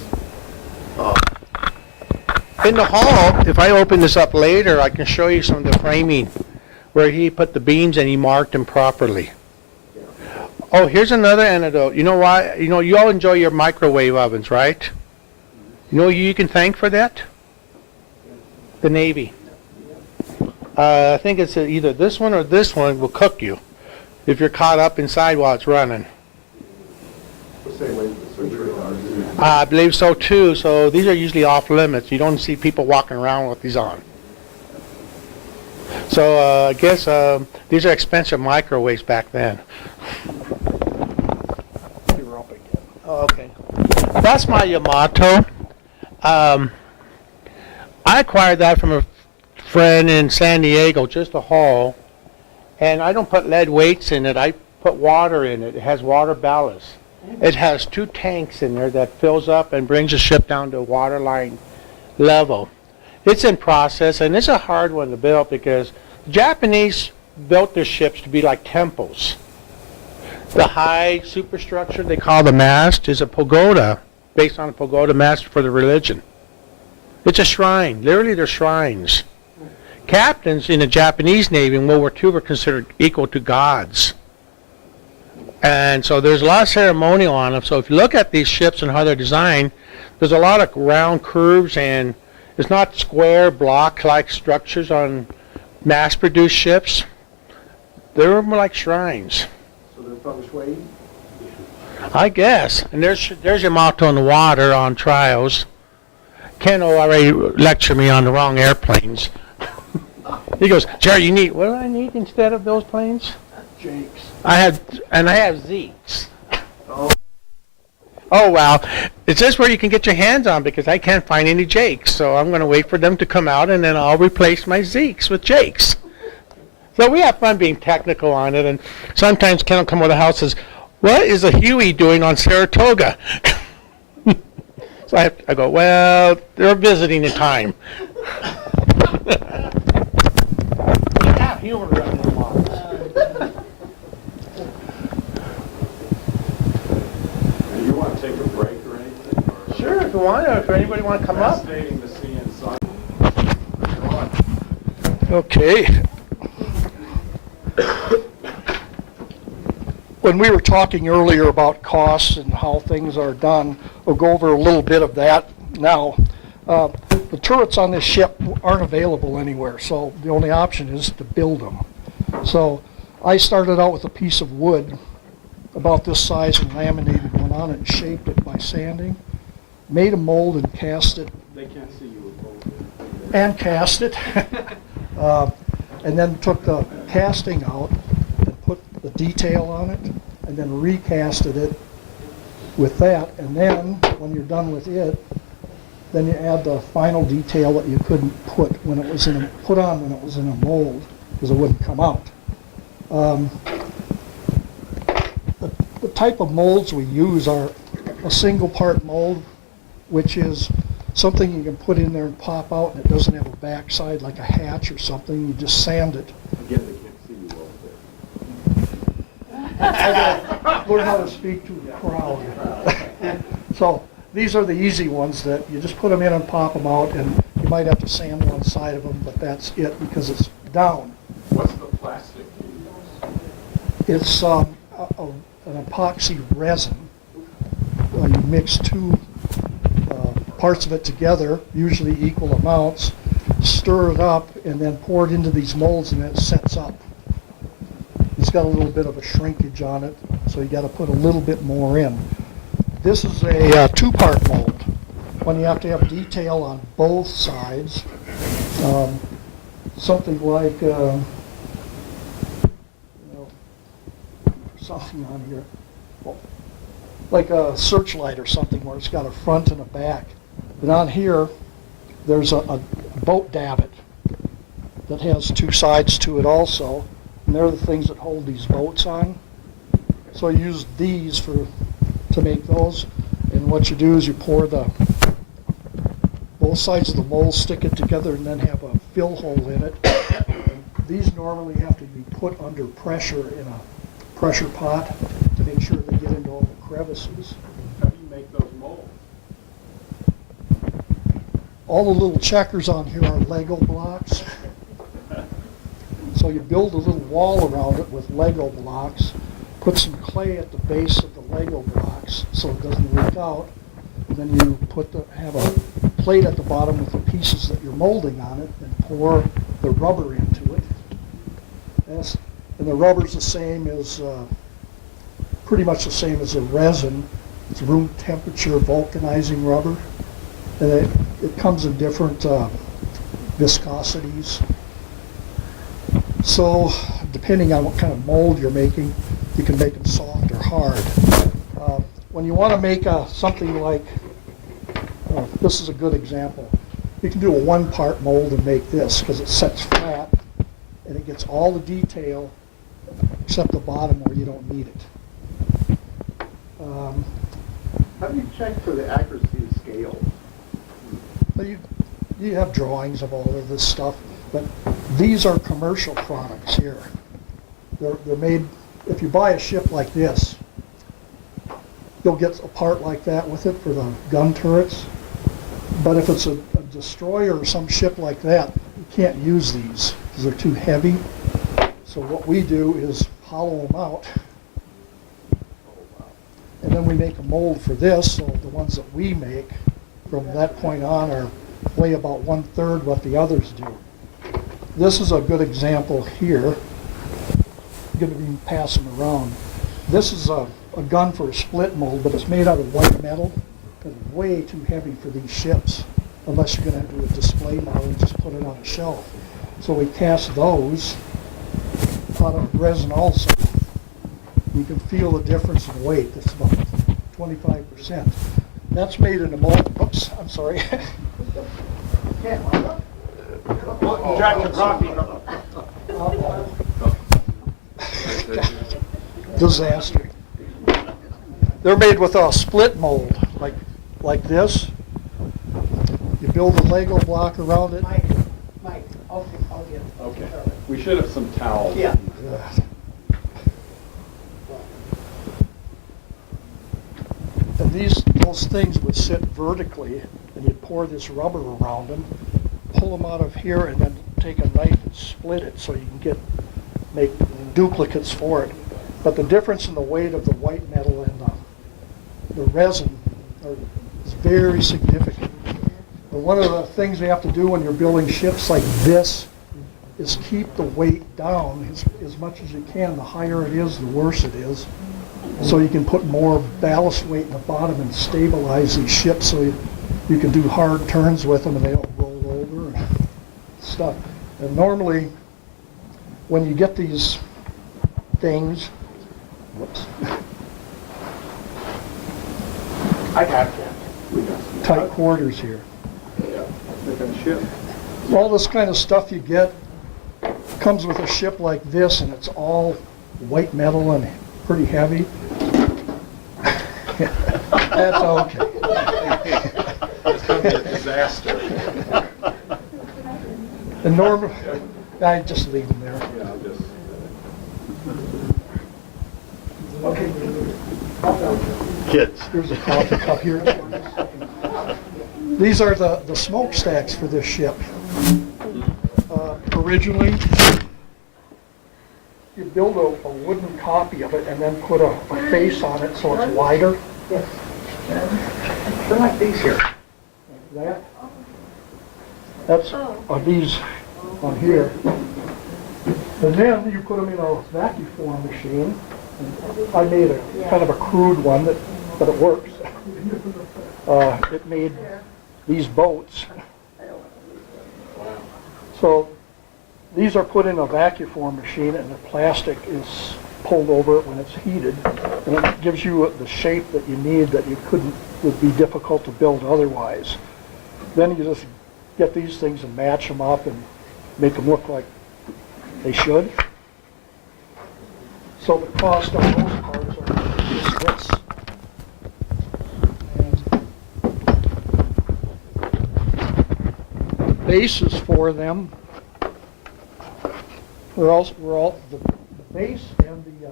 In the hall, if I open this up later, I can show you some of the framing where he put the beams and he marked them properly. Oh, here's another anecdote. You know why? You know, you all enjoy your microwave ovens, right? You know who you can thank for that? The Navy. I think it's either this one or this one will cook you if you're caught up inside while it's running. I believe so too. So these are usually off limits. You don't see people walking around with these on. So I guess these are expensive microwaves back then. Oh, okay. That's my Yamato. I acquired that from a friend in San Diego, just a haul. And I don't put lead weights in it. I put water in it. It has water ballast. It has 2 tanks in there that fills up and brings the ship down to waterline level. It's in process, and it's a hard one to build because the Japanese built their ships to be like temples. The high superstructure they call the mast is a pagoda, based on a pagoda mast for the religion. It's a shrine. Literally, they're shrines. Captains in the Japanese Navy in World War II were considered equal to gods. And so there's a lot of ceremonial on them. So if you look at these ships and how they're designed, there's a lot of round curves, and it's not square block-like structures on mass-produced ships. They're more like shrines. So they're feng shui? I guess. And there's Yamato in the water on trials. Ken already lectured me on the wrong airplanes. He goes, Jerry, you need, what do I need instead of those planes? Jakes. I have Zeeks. Oh, well, it's just where you can get your hands on because I can't find any Jakes. So I'm going to wait for them to come out, and then I'll replace my Zeeks with Jakes. So we have fun being technical on it, and sometimes Ken will come over the house and says, what is a Huey doing on Saratoga? So I go, well, they're visiting in time. You have humor around the models. You want to take a break or anything? Or Sure, if you want, or if anybody want to come up. fascinating to see inside. Okay. When we were talking earlier about costs and how things are done, we'll go over a little bit of that now. The turrets on this ship aren't available anywhere, so the only option is to build them. So I started out with a piece of wood about this size and laminated one on it and shaped it by sanding, made a mold and cast it. They can't see you with both. And cast it. And then took the casting out and put the detail on it, and then recasted it with that. And then when you're done with it, then you add the final detail that you couldn't put when it was in a mold, because it wouldn't come out. The type of molds we use are a single part mold, which is something you can put in there and pop out, and it doesn't have a backside like a hatch or something. You just sand it. Again, they can't see you over there. I gotta learn how to speak to the crowd. So these are the easy ones that you just put them in and pop them out, and you might have to sand one side of them, but that's it because it's down. What's the plastic you use? It's an epoxy resin. You mix 2 parts of it together, usually equal amounts, stir it up, and then pour it into these molds, and it sets up. It's got a little bit of a shrinkage on it, so you got to put a little bit more in. This is a 2-part mold. When you have to have detail on both sides, something like something on here, like a searchlight or something, where it's got a front and a back. And on here, there's a boat davit that has 2 sides to it also, and they're the things that hold these boats on. So I use these to make those, and what you do is you pour both sides of the mold, stick it together, and then have a fill hole in it. And these normally have to be put under pressure in a pressure pot to make sure they get into all the crevices. How do you make those molds? All the little checkers on here are Lego blocks. So you build a little wall around it with Lego blocks, put some clay at the base of the Lego blocks so it doesn't leak out. And then you have a plate at the bottom with the pieces that you're molding on it and pour the rubber into it. And the rubber's the same as, pretty much the same as a resin. It's room temperature vulcanizing rubber. And it comes in different viscosities. So depending on what kind of mold you're making, you can make them soft or hard. When you want to make something like, this is a good example. You can do a one-part mold and make this because it sets flat and it gets all the detail except the bottom where you don't need it. How do you check for the accuracy of scales? But you have drawings of all of this stuff, but these are commercial products here. They're made, if you buy a ship like this, you'll get a part like that with it for the gun turrets. But if it's a destroyer or some ship like that, you can't use these because they're too heavy. So what we do is hollow them out. And then we make a mold for this, so the ones that we make from that point on weigh about 1/3 what the others do. This is a good example here. I'm going to be passing around. This is a gun for a split mold, but it's made out of white metal. It's way too heavy for these ships, unless you're going to do a display model and just put it on a shelf. So we cast those out of resin also. You can feel the difference in weight. It's about 25%. That's made in a mold. Oops, I'm sorry. Drop your coffee. Disaster. They're made with a split mold, like this. You build a Lego block around it. Mike, I'll get it. Okay. We should have some towels. Yeah. And those things would sit vertically, and you'd pour this rubber around them, pull them out of here, and then take a knife and split it so you can make duplicates for it. But the difference in the weight of the white metal and the resin is very significant. But one of the things you have to do when you're building ships like this is keep the weight down as much as you can. The higher it is, the worse it is. So you can put more ballast weight in the bottom and stabilize these ships so you can do hard turns with them and they don't roll over and stuff. And normally, when you get these things, whoops, I have that. tight quarters here. Like on a ship. All this kind of stuff you get comes with a ship like this, and it's all white metal and pretty heavy. That's okay. It's going to be a disaster. And normally, I just leave them there. Yeah, I'll just. Kids. Here's a coffee cup here. These are the smokestacks for this ship. Originally, you build a wooden copy of it and then put a face on it so it's wider. Yes. They're like these here. That's these on here. And then you put them in a vacuum form machine. I made a kind of a crude one, but it works. It made these boats. So these are put in a vacuum form machine, and the plastic is pulled over it when it's heated, and it gives you the shape that you need that would be difficult to build otherwise. Then you just get these things and match them up and make them look like they should. So the cost of those parts is this. And bases for them, the base and the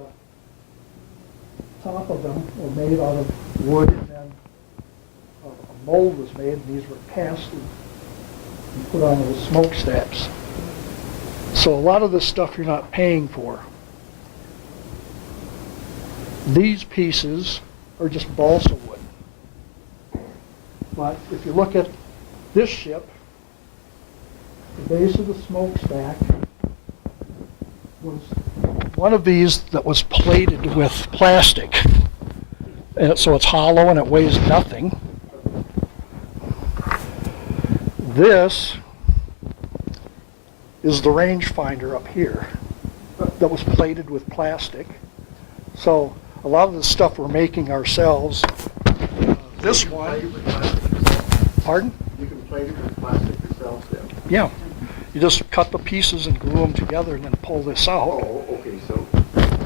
top of them were made out of wood, and then a mold was made, and these were cast and put on those smokestacks. So a lot of this stuff you're not paying for. These pieces are just balsa wood. But if you look at this ship, the base of the smokestack was one of these that was plated with plastic. And so it's hollow and it weighs nothing. This is the rangefinder up here that was plated with plastic. So a lot of the stuff we're making ourselves, this one, pardon? You can plate it with plastic yourself then? Yeah. You just cut the pieces and glue them together and then pull this out. Oh, okay, so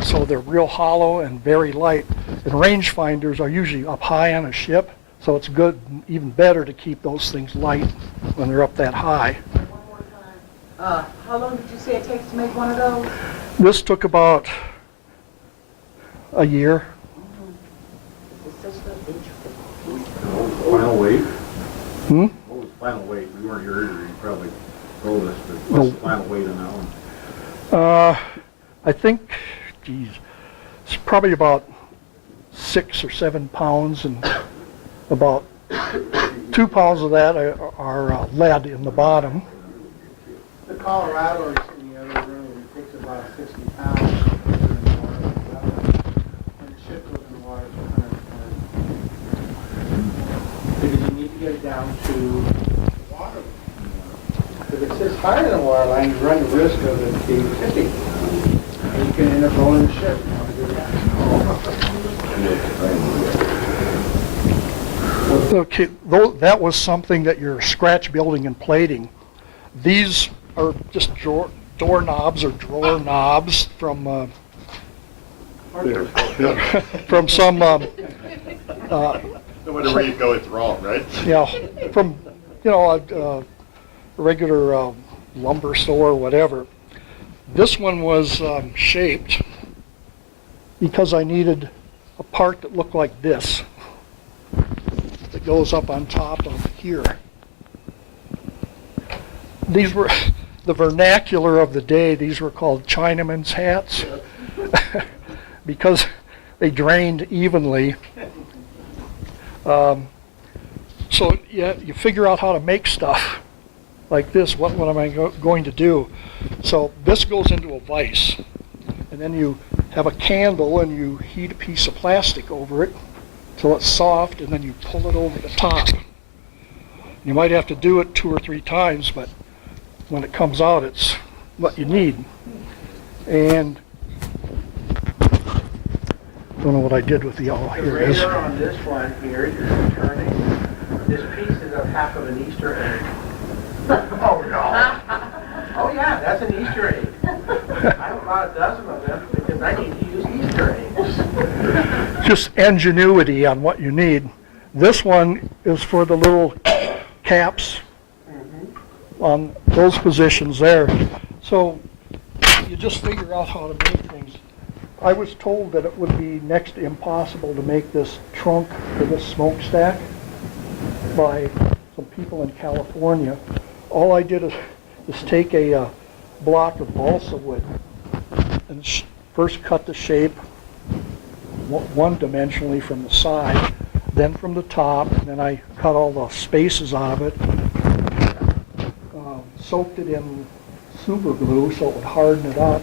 So they're real hollow and very light. And rangefinders are usually up high on a ship, so it's good, even better to keep those things light when they're up that high. One more time. How long did you say it takes to make one of those? This took about a year. It's such an intricate. Final weight? Hmm? What was the final weight? We weren't here earlier, you probably told us, but what's the final weight on that one? I think, geez, it's probably about 6 or 7 pounds, and about 2 pounds of that are lead in the bottom. The Colorado is in the other room, it takes about 60 pounds. When the ship goes in the water, it's 100 because you need to get it down to the water. If it sits higher than the water line, you run the risk of it being tipping. And you can end up rolling the ship. You want to do that? Okay, that was something that you're scratch building and plating. These are just doorknobs or drawer knobs from from some no matter where you go, it's wrong, right? from a regular lumber store or whatever. This one was shaped because I needed a part that looked like this, that goes up on top of here. These were the vernacular of the day. These were called Chinaman's hats because they drained evenly. So yeah, you figure out how to make stuff like this. What am I going to do? So this goes into a vise, and then you have a candle and you heat a piece of plastic over it till it's soft, and then you pull it over the top. You might have to do it 2 or 3 times, but when it comes out, it's what you need. And don't know what I did with the all. The Here it is. radar on this one here, you're turning, this piece is a half of an Easter egg. Oh, no. Oh, yeah, that's an Easter egg. I have about a dozen of them because I need to use Easter eggs. Just ingenuity on what you need. This one is for the little caps on those positions there. So you just figure out how to make things. I was told that it would be next to impossible to make this trunk for this smokestack by some people in California. All I did is take a block of balsa wood and first cut the shape one-dimensionally from the side, then from the top, and then I cut all the spaces out of it, soaked it in super glue so it would harden it up,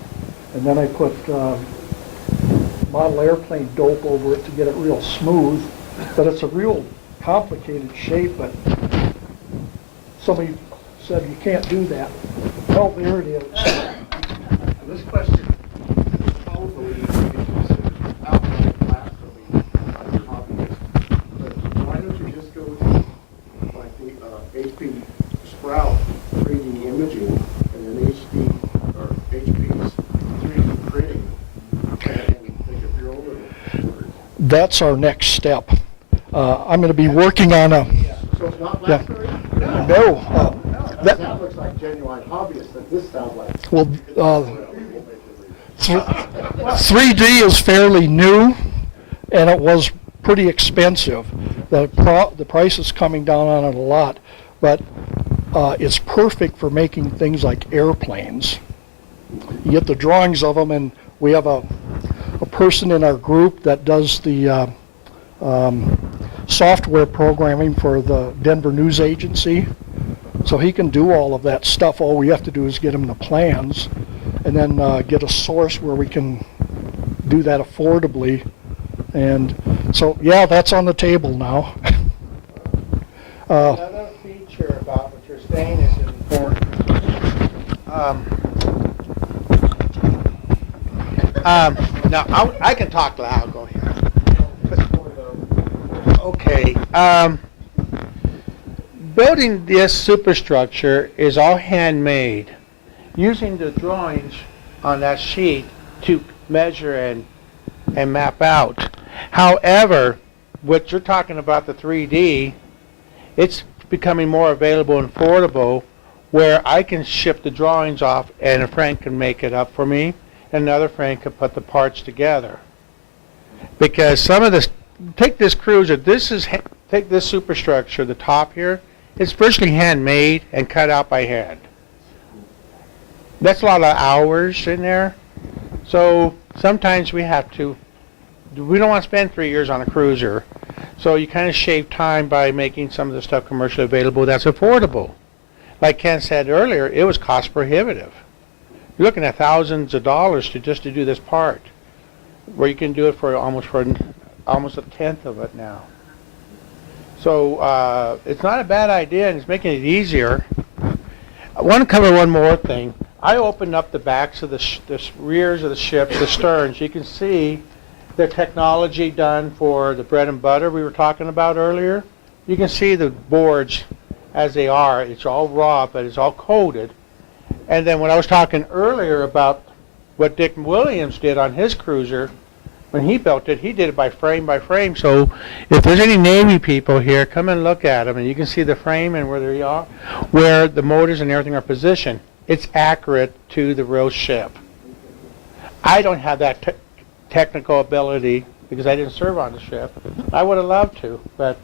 and then I put model airplane dope over it to get it real smooth. But it's a real complicated shape, but somebody said you can't do that. Well, there it is. This question is probably considered outside class for me as a hobbyist. But why don't you just go to like the HP Sprout 3D imaging and then HP's 3D printing and think of your own little. That's our next step. I'm going to be working on a. So it's not Yeah. BlackBerry? No. That looks like genuine hobbyist, but this sounds like. Well, 3D is fairly new, and it was pretty expensive. The price is coming down on it a lot, but it's perfect for making things like airplanes. You get the drawings of them, and we have a person in our group that does the software programming for the Denver News Agency. So he can do all of that stuff. All we have to do is get him the plans and then get a source where we can do that affordably. And so, yeah, that's on the table now. Another feature about what you're saying is important. Now, I can talk loud. Go ahead. Okay. Building this superstructure is all handmade, using the drawings on that sheet to measure and map out. However, what you're talking about, the 3D, it's becoming more available and affordable, where I can ship the drawings off and a friend can make it up for me, and another friend can put the parts together. Because some of this, take this cruiser, take this superstructure, the top here, it's virtually handmade and cut out by hand. That's a lot of hours in there. So sometimes we don't want to spend 3 years on a cruiser. So you kind of shave time by making some of the stuff commercially available that's affordable. Like Ken said earlier, it was cost prohibitive. You're looking at thousands of dollars to do this part, where you can do it for almost a tenth of it now. So it's not a bad idea, and it's making it easier. I want to cover one more thing. I opened up the backs of the rears of the ships, the sterns. You can see the technology done for the bread and butter we were talking about earlier. You can see the boards as they are. It's all raw, but it's all coated. And then when I was talking earlier about what Dick Williams did on his cruiser, when he built it, he did it by frame. So if there's any Navy people here, come and look at them, and you can see the frame and where they are, where the motors and everything are positioned. It's accurate to the real ship. I don't have that technical ability because I didn't serve on the ship. I would have loved to, but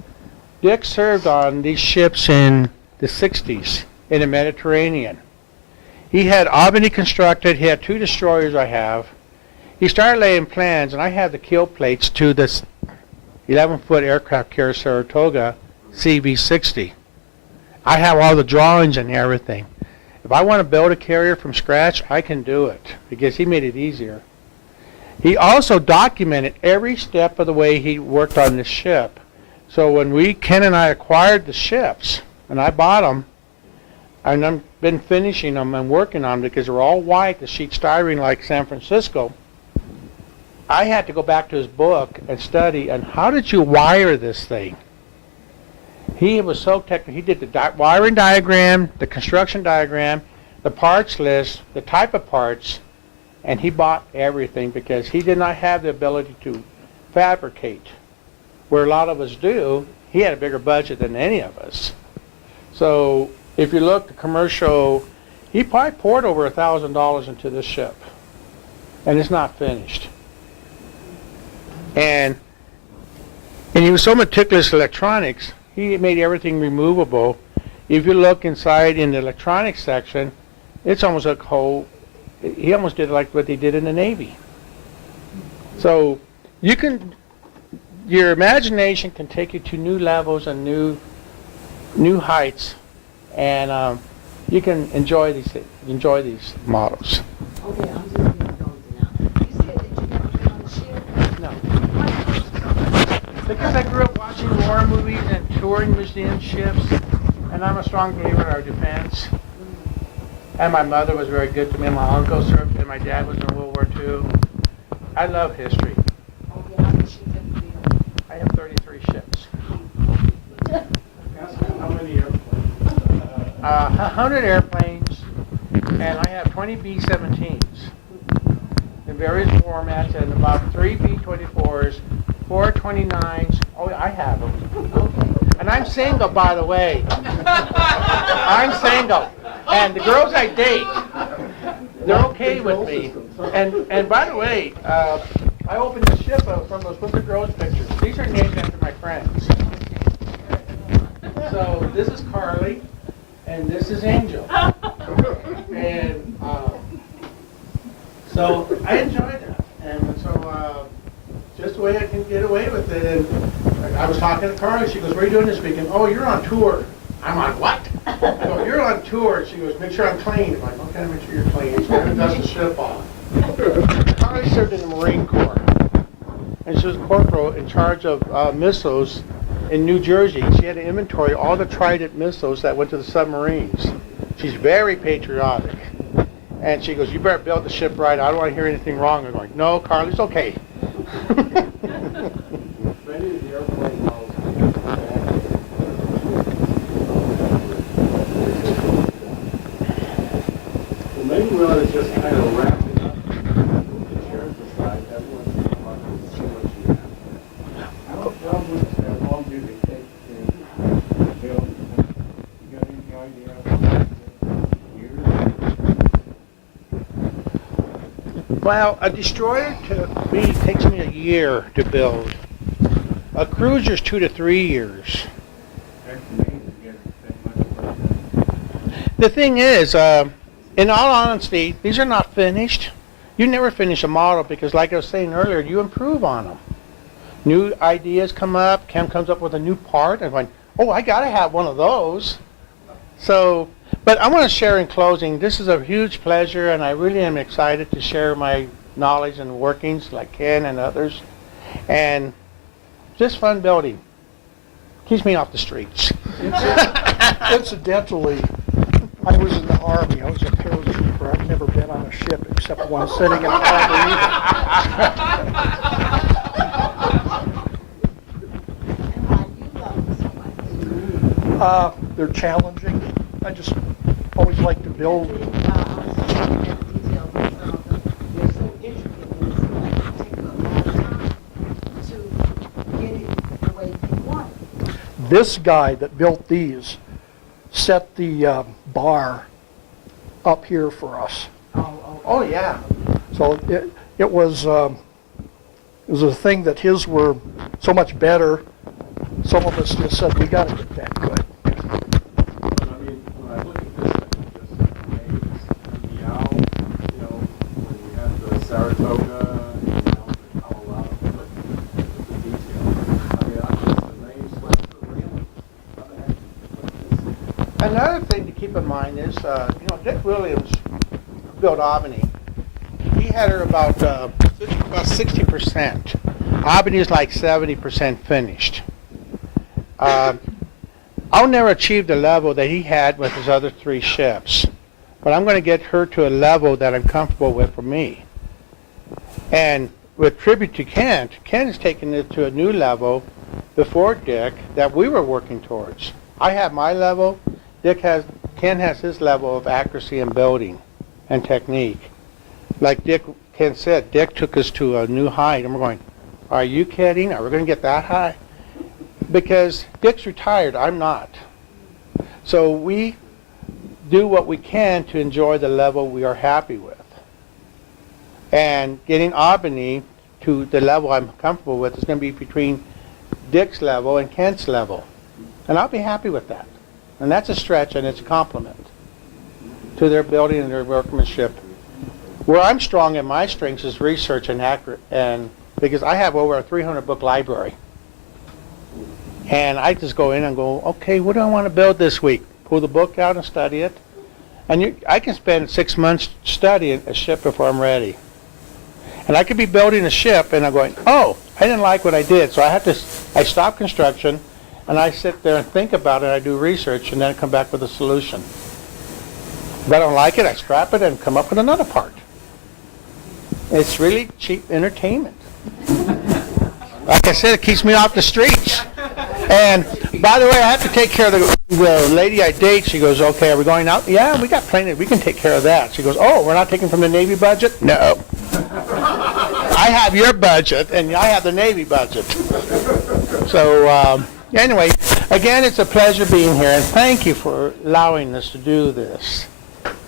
Dick served on these ships in the 60s in the Mediterranean. He had Albany constructed. He had 2 destroyers I have. He started laying plans, and I have the keel plates to this 11-foot aircraft carrier Saratoga CV-60. I have all the drawings and everything. If I want to build a carrier from scratch, I can do it because he made it easier. He also documented every step of the way he worked on this ship. So when Ken and I acquired the ships, and I bought them, and I've been finishing them and working on them because they're all white, the sheet styrene like San Francisco, I had to go back to his book and study, and how did you wire this thing? He was so technical. He did the wiring diagram, the construction diagram, the parts list, the type of parts, and he bought everything because he did not have the ability to fabricate. Where a lot of us do, he had a bigger budget than any of us. So if you look at commercial, he probably poured over $1,000 into this ship, and it's not finished. And he was so meticulous with electronics, he made everything removable. If you look inside in the electronics section, it's almost like he almost did like what they did in the Navy. So your imagination can take you to new levels and new heights, and you can enjoy these models. Okay, I'm just getting nosy now. You said that you never been on a ship? No. Why not? Because I grew up watching war movies and touring museum ships, and I'm a strong believer in our defense. And my mother was very good to me, and my uncle served, and my dad was in World War II. I love history. Okay, how many ships have you been on? I have 33 ships. Ask him how many airplanes. 100 airplanes, and I have 20 B-17s in various formats, and about 3 B-24s, 4 29s. Oh, I have them. Okay. And I'm single, by the way. I'm single. And the girls I date, they're okay with me. And by the way, I opened the ship up from those Wicked Girls pictures. These are named after my friends. So this is Carly, and this is Angel. And so I enjoyed that. And so talking to Carly. She goes, "What are you doing this weekend?" "Oh, you're on tour." "I'm on what?" I go, "You're on tour." She goes, "Make sure I'm clean." I'm like, "Okay, make sure you're clean." She goes, "Dust the ship off." Carly served in the Marine Corps, and she was corporal in charge of missiles in New Jersey. She had to inventory all the Trident missiles that went to the submarines. She's very patriotic. And she goes, "You better build the ship right. I don't want to hear anything wrong." I'm going, "No, Carly's okay." Many of the airplane models well, maybe we ought to just kind of wrap it up. Insurance aside, everyone's wanting to see what you have. How long do they take to build? You got any idea? Years? Well, a destroyer to me takes me a year to build. A cruiser's 2 to 3 years. That's amazing to get that much work. The thing is, in all honesty, these are not finished. You never finish a model because, like I was saying earlier, you improve on them. New ideas come up. Cam comes up with a new part, and I'm going, "Oh, I got to have one of those." So, but I want to share in closing, this is a huge pleasure, and I really am excited to share my knowledge and workings like Ken and others. And just fun building. Keeps me off the streets. Incidentally, I was in the Army. I was a paratrooper. I've never been on a ship except one sitting in the harbor And why you love them so much? either. They're challenging. I just always like to build. I was just looking at the details of some of them. They're so intricate, and it seems like it takes a long time to get it the way you want it. This guy that built these set the bar up here for us. Oh, yeah. So it was a thing that his were so much better. Some of us just said, we got to get that good. But I mean, when I look at this, I'm just amazed. And the owl, you know, when you have the Saratoga, you know, the Colorado, but the detail. I mean, I'm just amazed. What's the railing? How the heck did you put this? Another thing to keep in mind is, Dick Williams built Albany. He had her about 60%. Albany is like 70% finished. I'll never achieve the level that he had with his other 3 ships, but I'm going to get her to a level that I'm comfortable with for me. And with tribute to Kent, Kent has taken it to a new level before Dick that we were working towards. I have my level. Ken has his level of accuracy in building and technique. Like Ken said, Dick took us to a new height, and we're going, "Are you kidding? Are we going to get that high?" Because Dick's retired, I'm not. So we do what we can to enjoy the level we are happy with. And getting Albany to the level I'm comfortable with is going to be between Dick's level and Kent's level. And I'll be happy with that. And that's a stretch, and it's a compliment to their building and their workmanship. Where I'm strong in my strengths is research and accurate, and because I have over a 300-book library. And I just go in and go, okay, what do I want to build this week? Pull the book out and study it. And I can spend 6 months studying a ship before I'm ready. And I could be building a ship, and I'm going, oh, I didn't like what I did, so I stop construction, and I sit there and think about it, I do research, and then come back with a solution. If I don't like it, I scrap it and come up with another part. It's really cheap entertainment. Like I said, it keeps me off the streets. And by the way, I have to take care of the lady I date. She goes, okay, are we going out? Yeah, we got plenty. We can take care of that. She goes, oh, we're not taking from the Navy budget? No. I have your budget, and I have the Navy budget. So anyway, again, it's a pleasure being here, and thank you for allowing us to do this. Come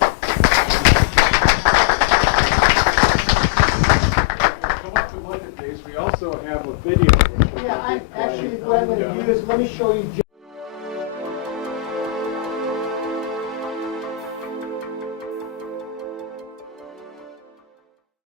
up and look at these. We also have a video. Yeah, I'm actually going to use, let me show you.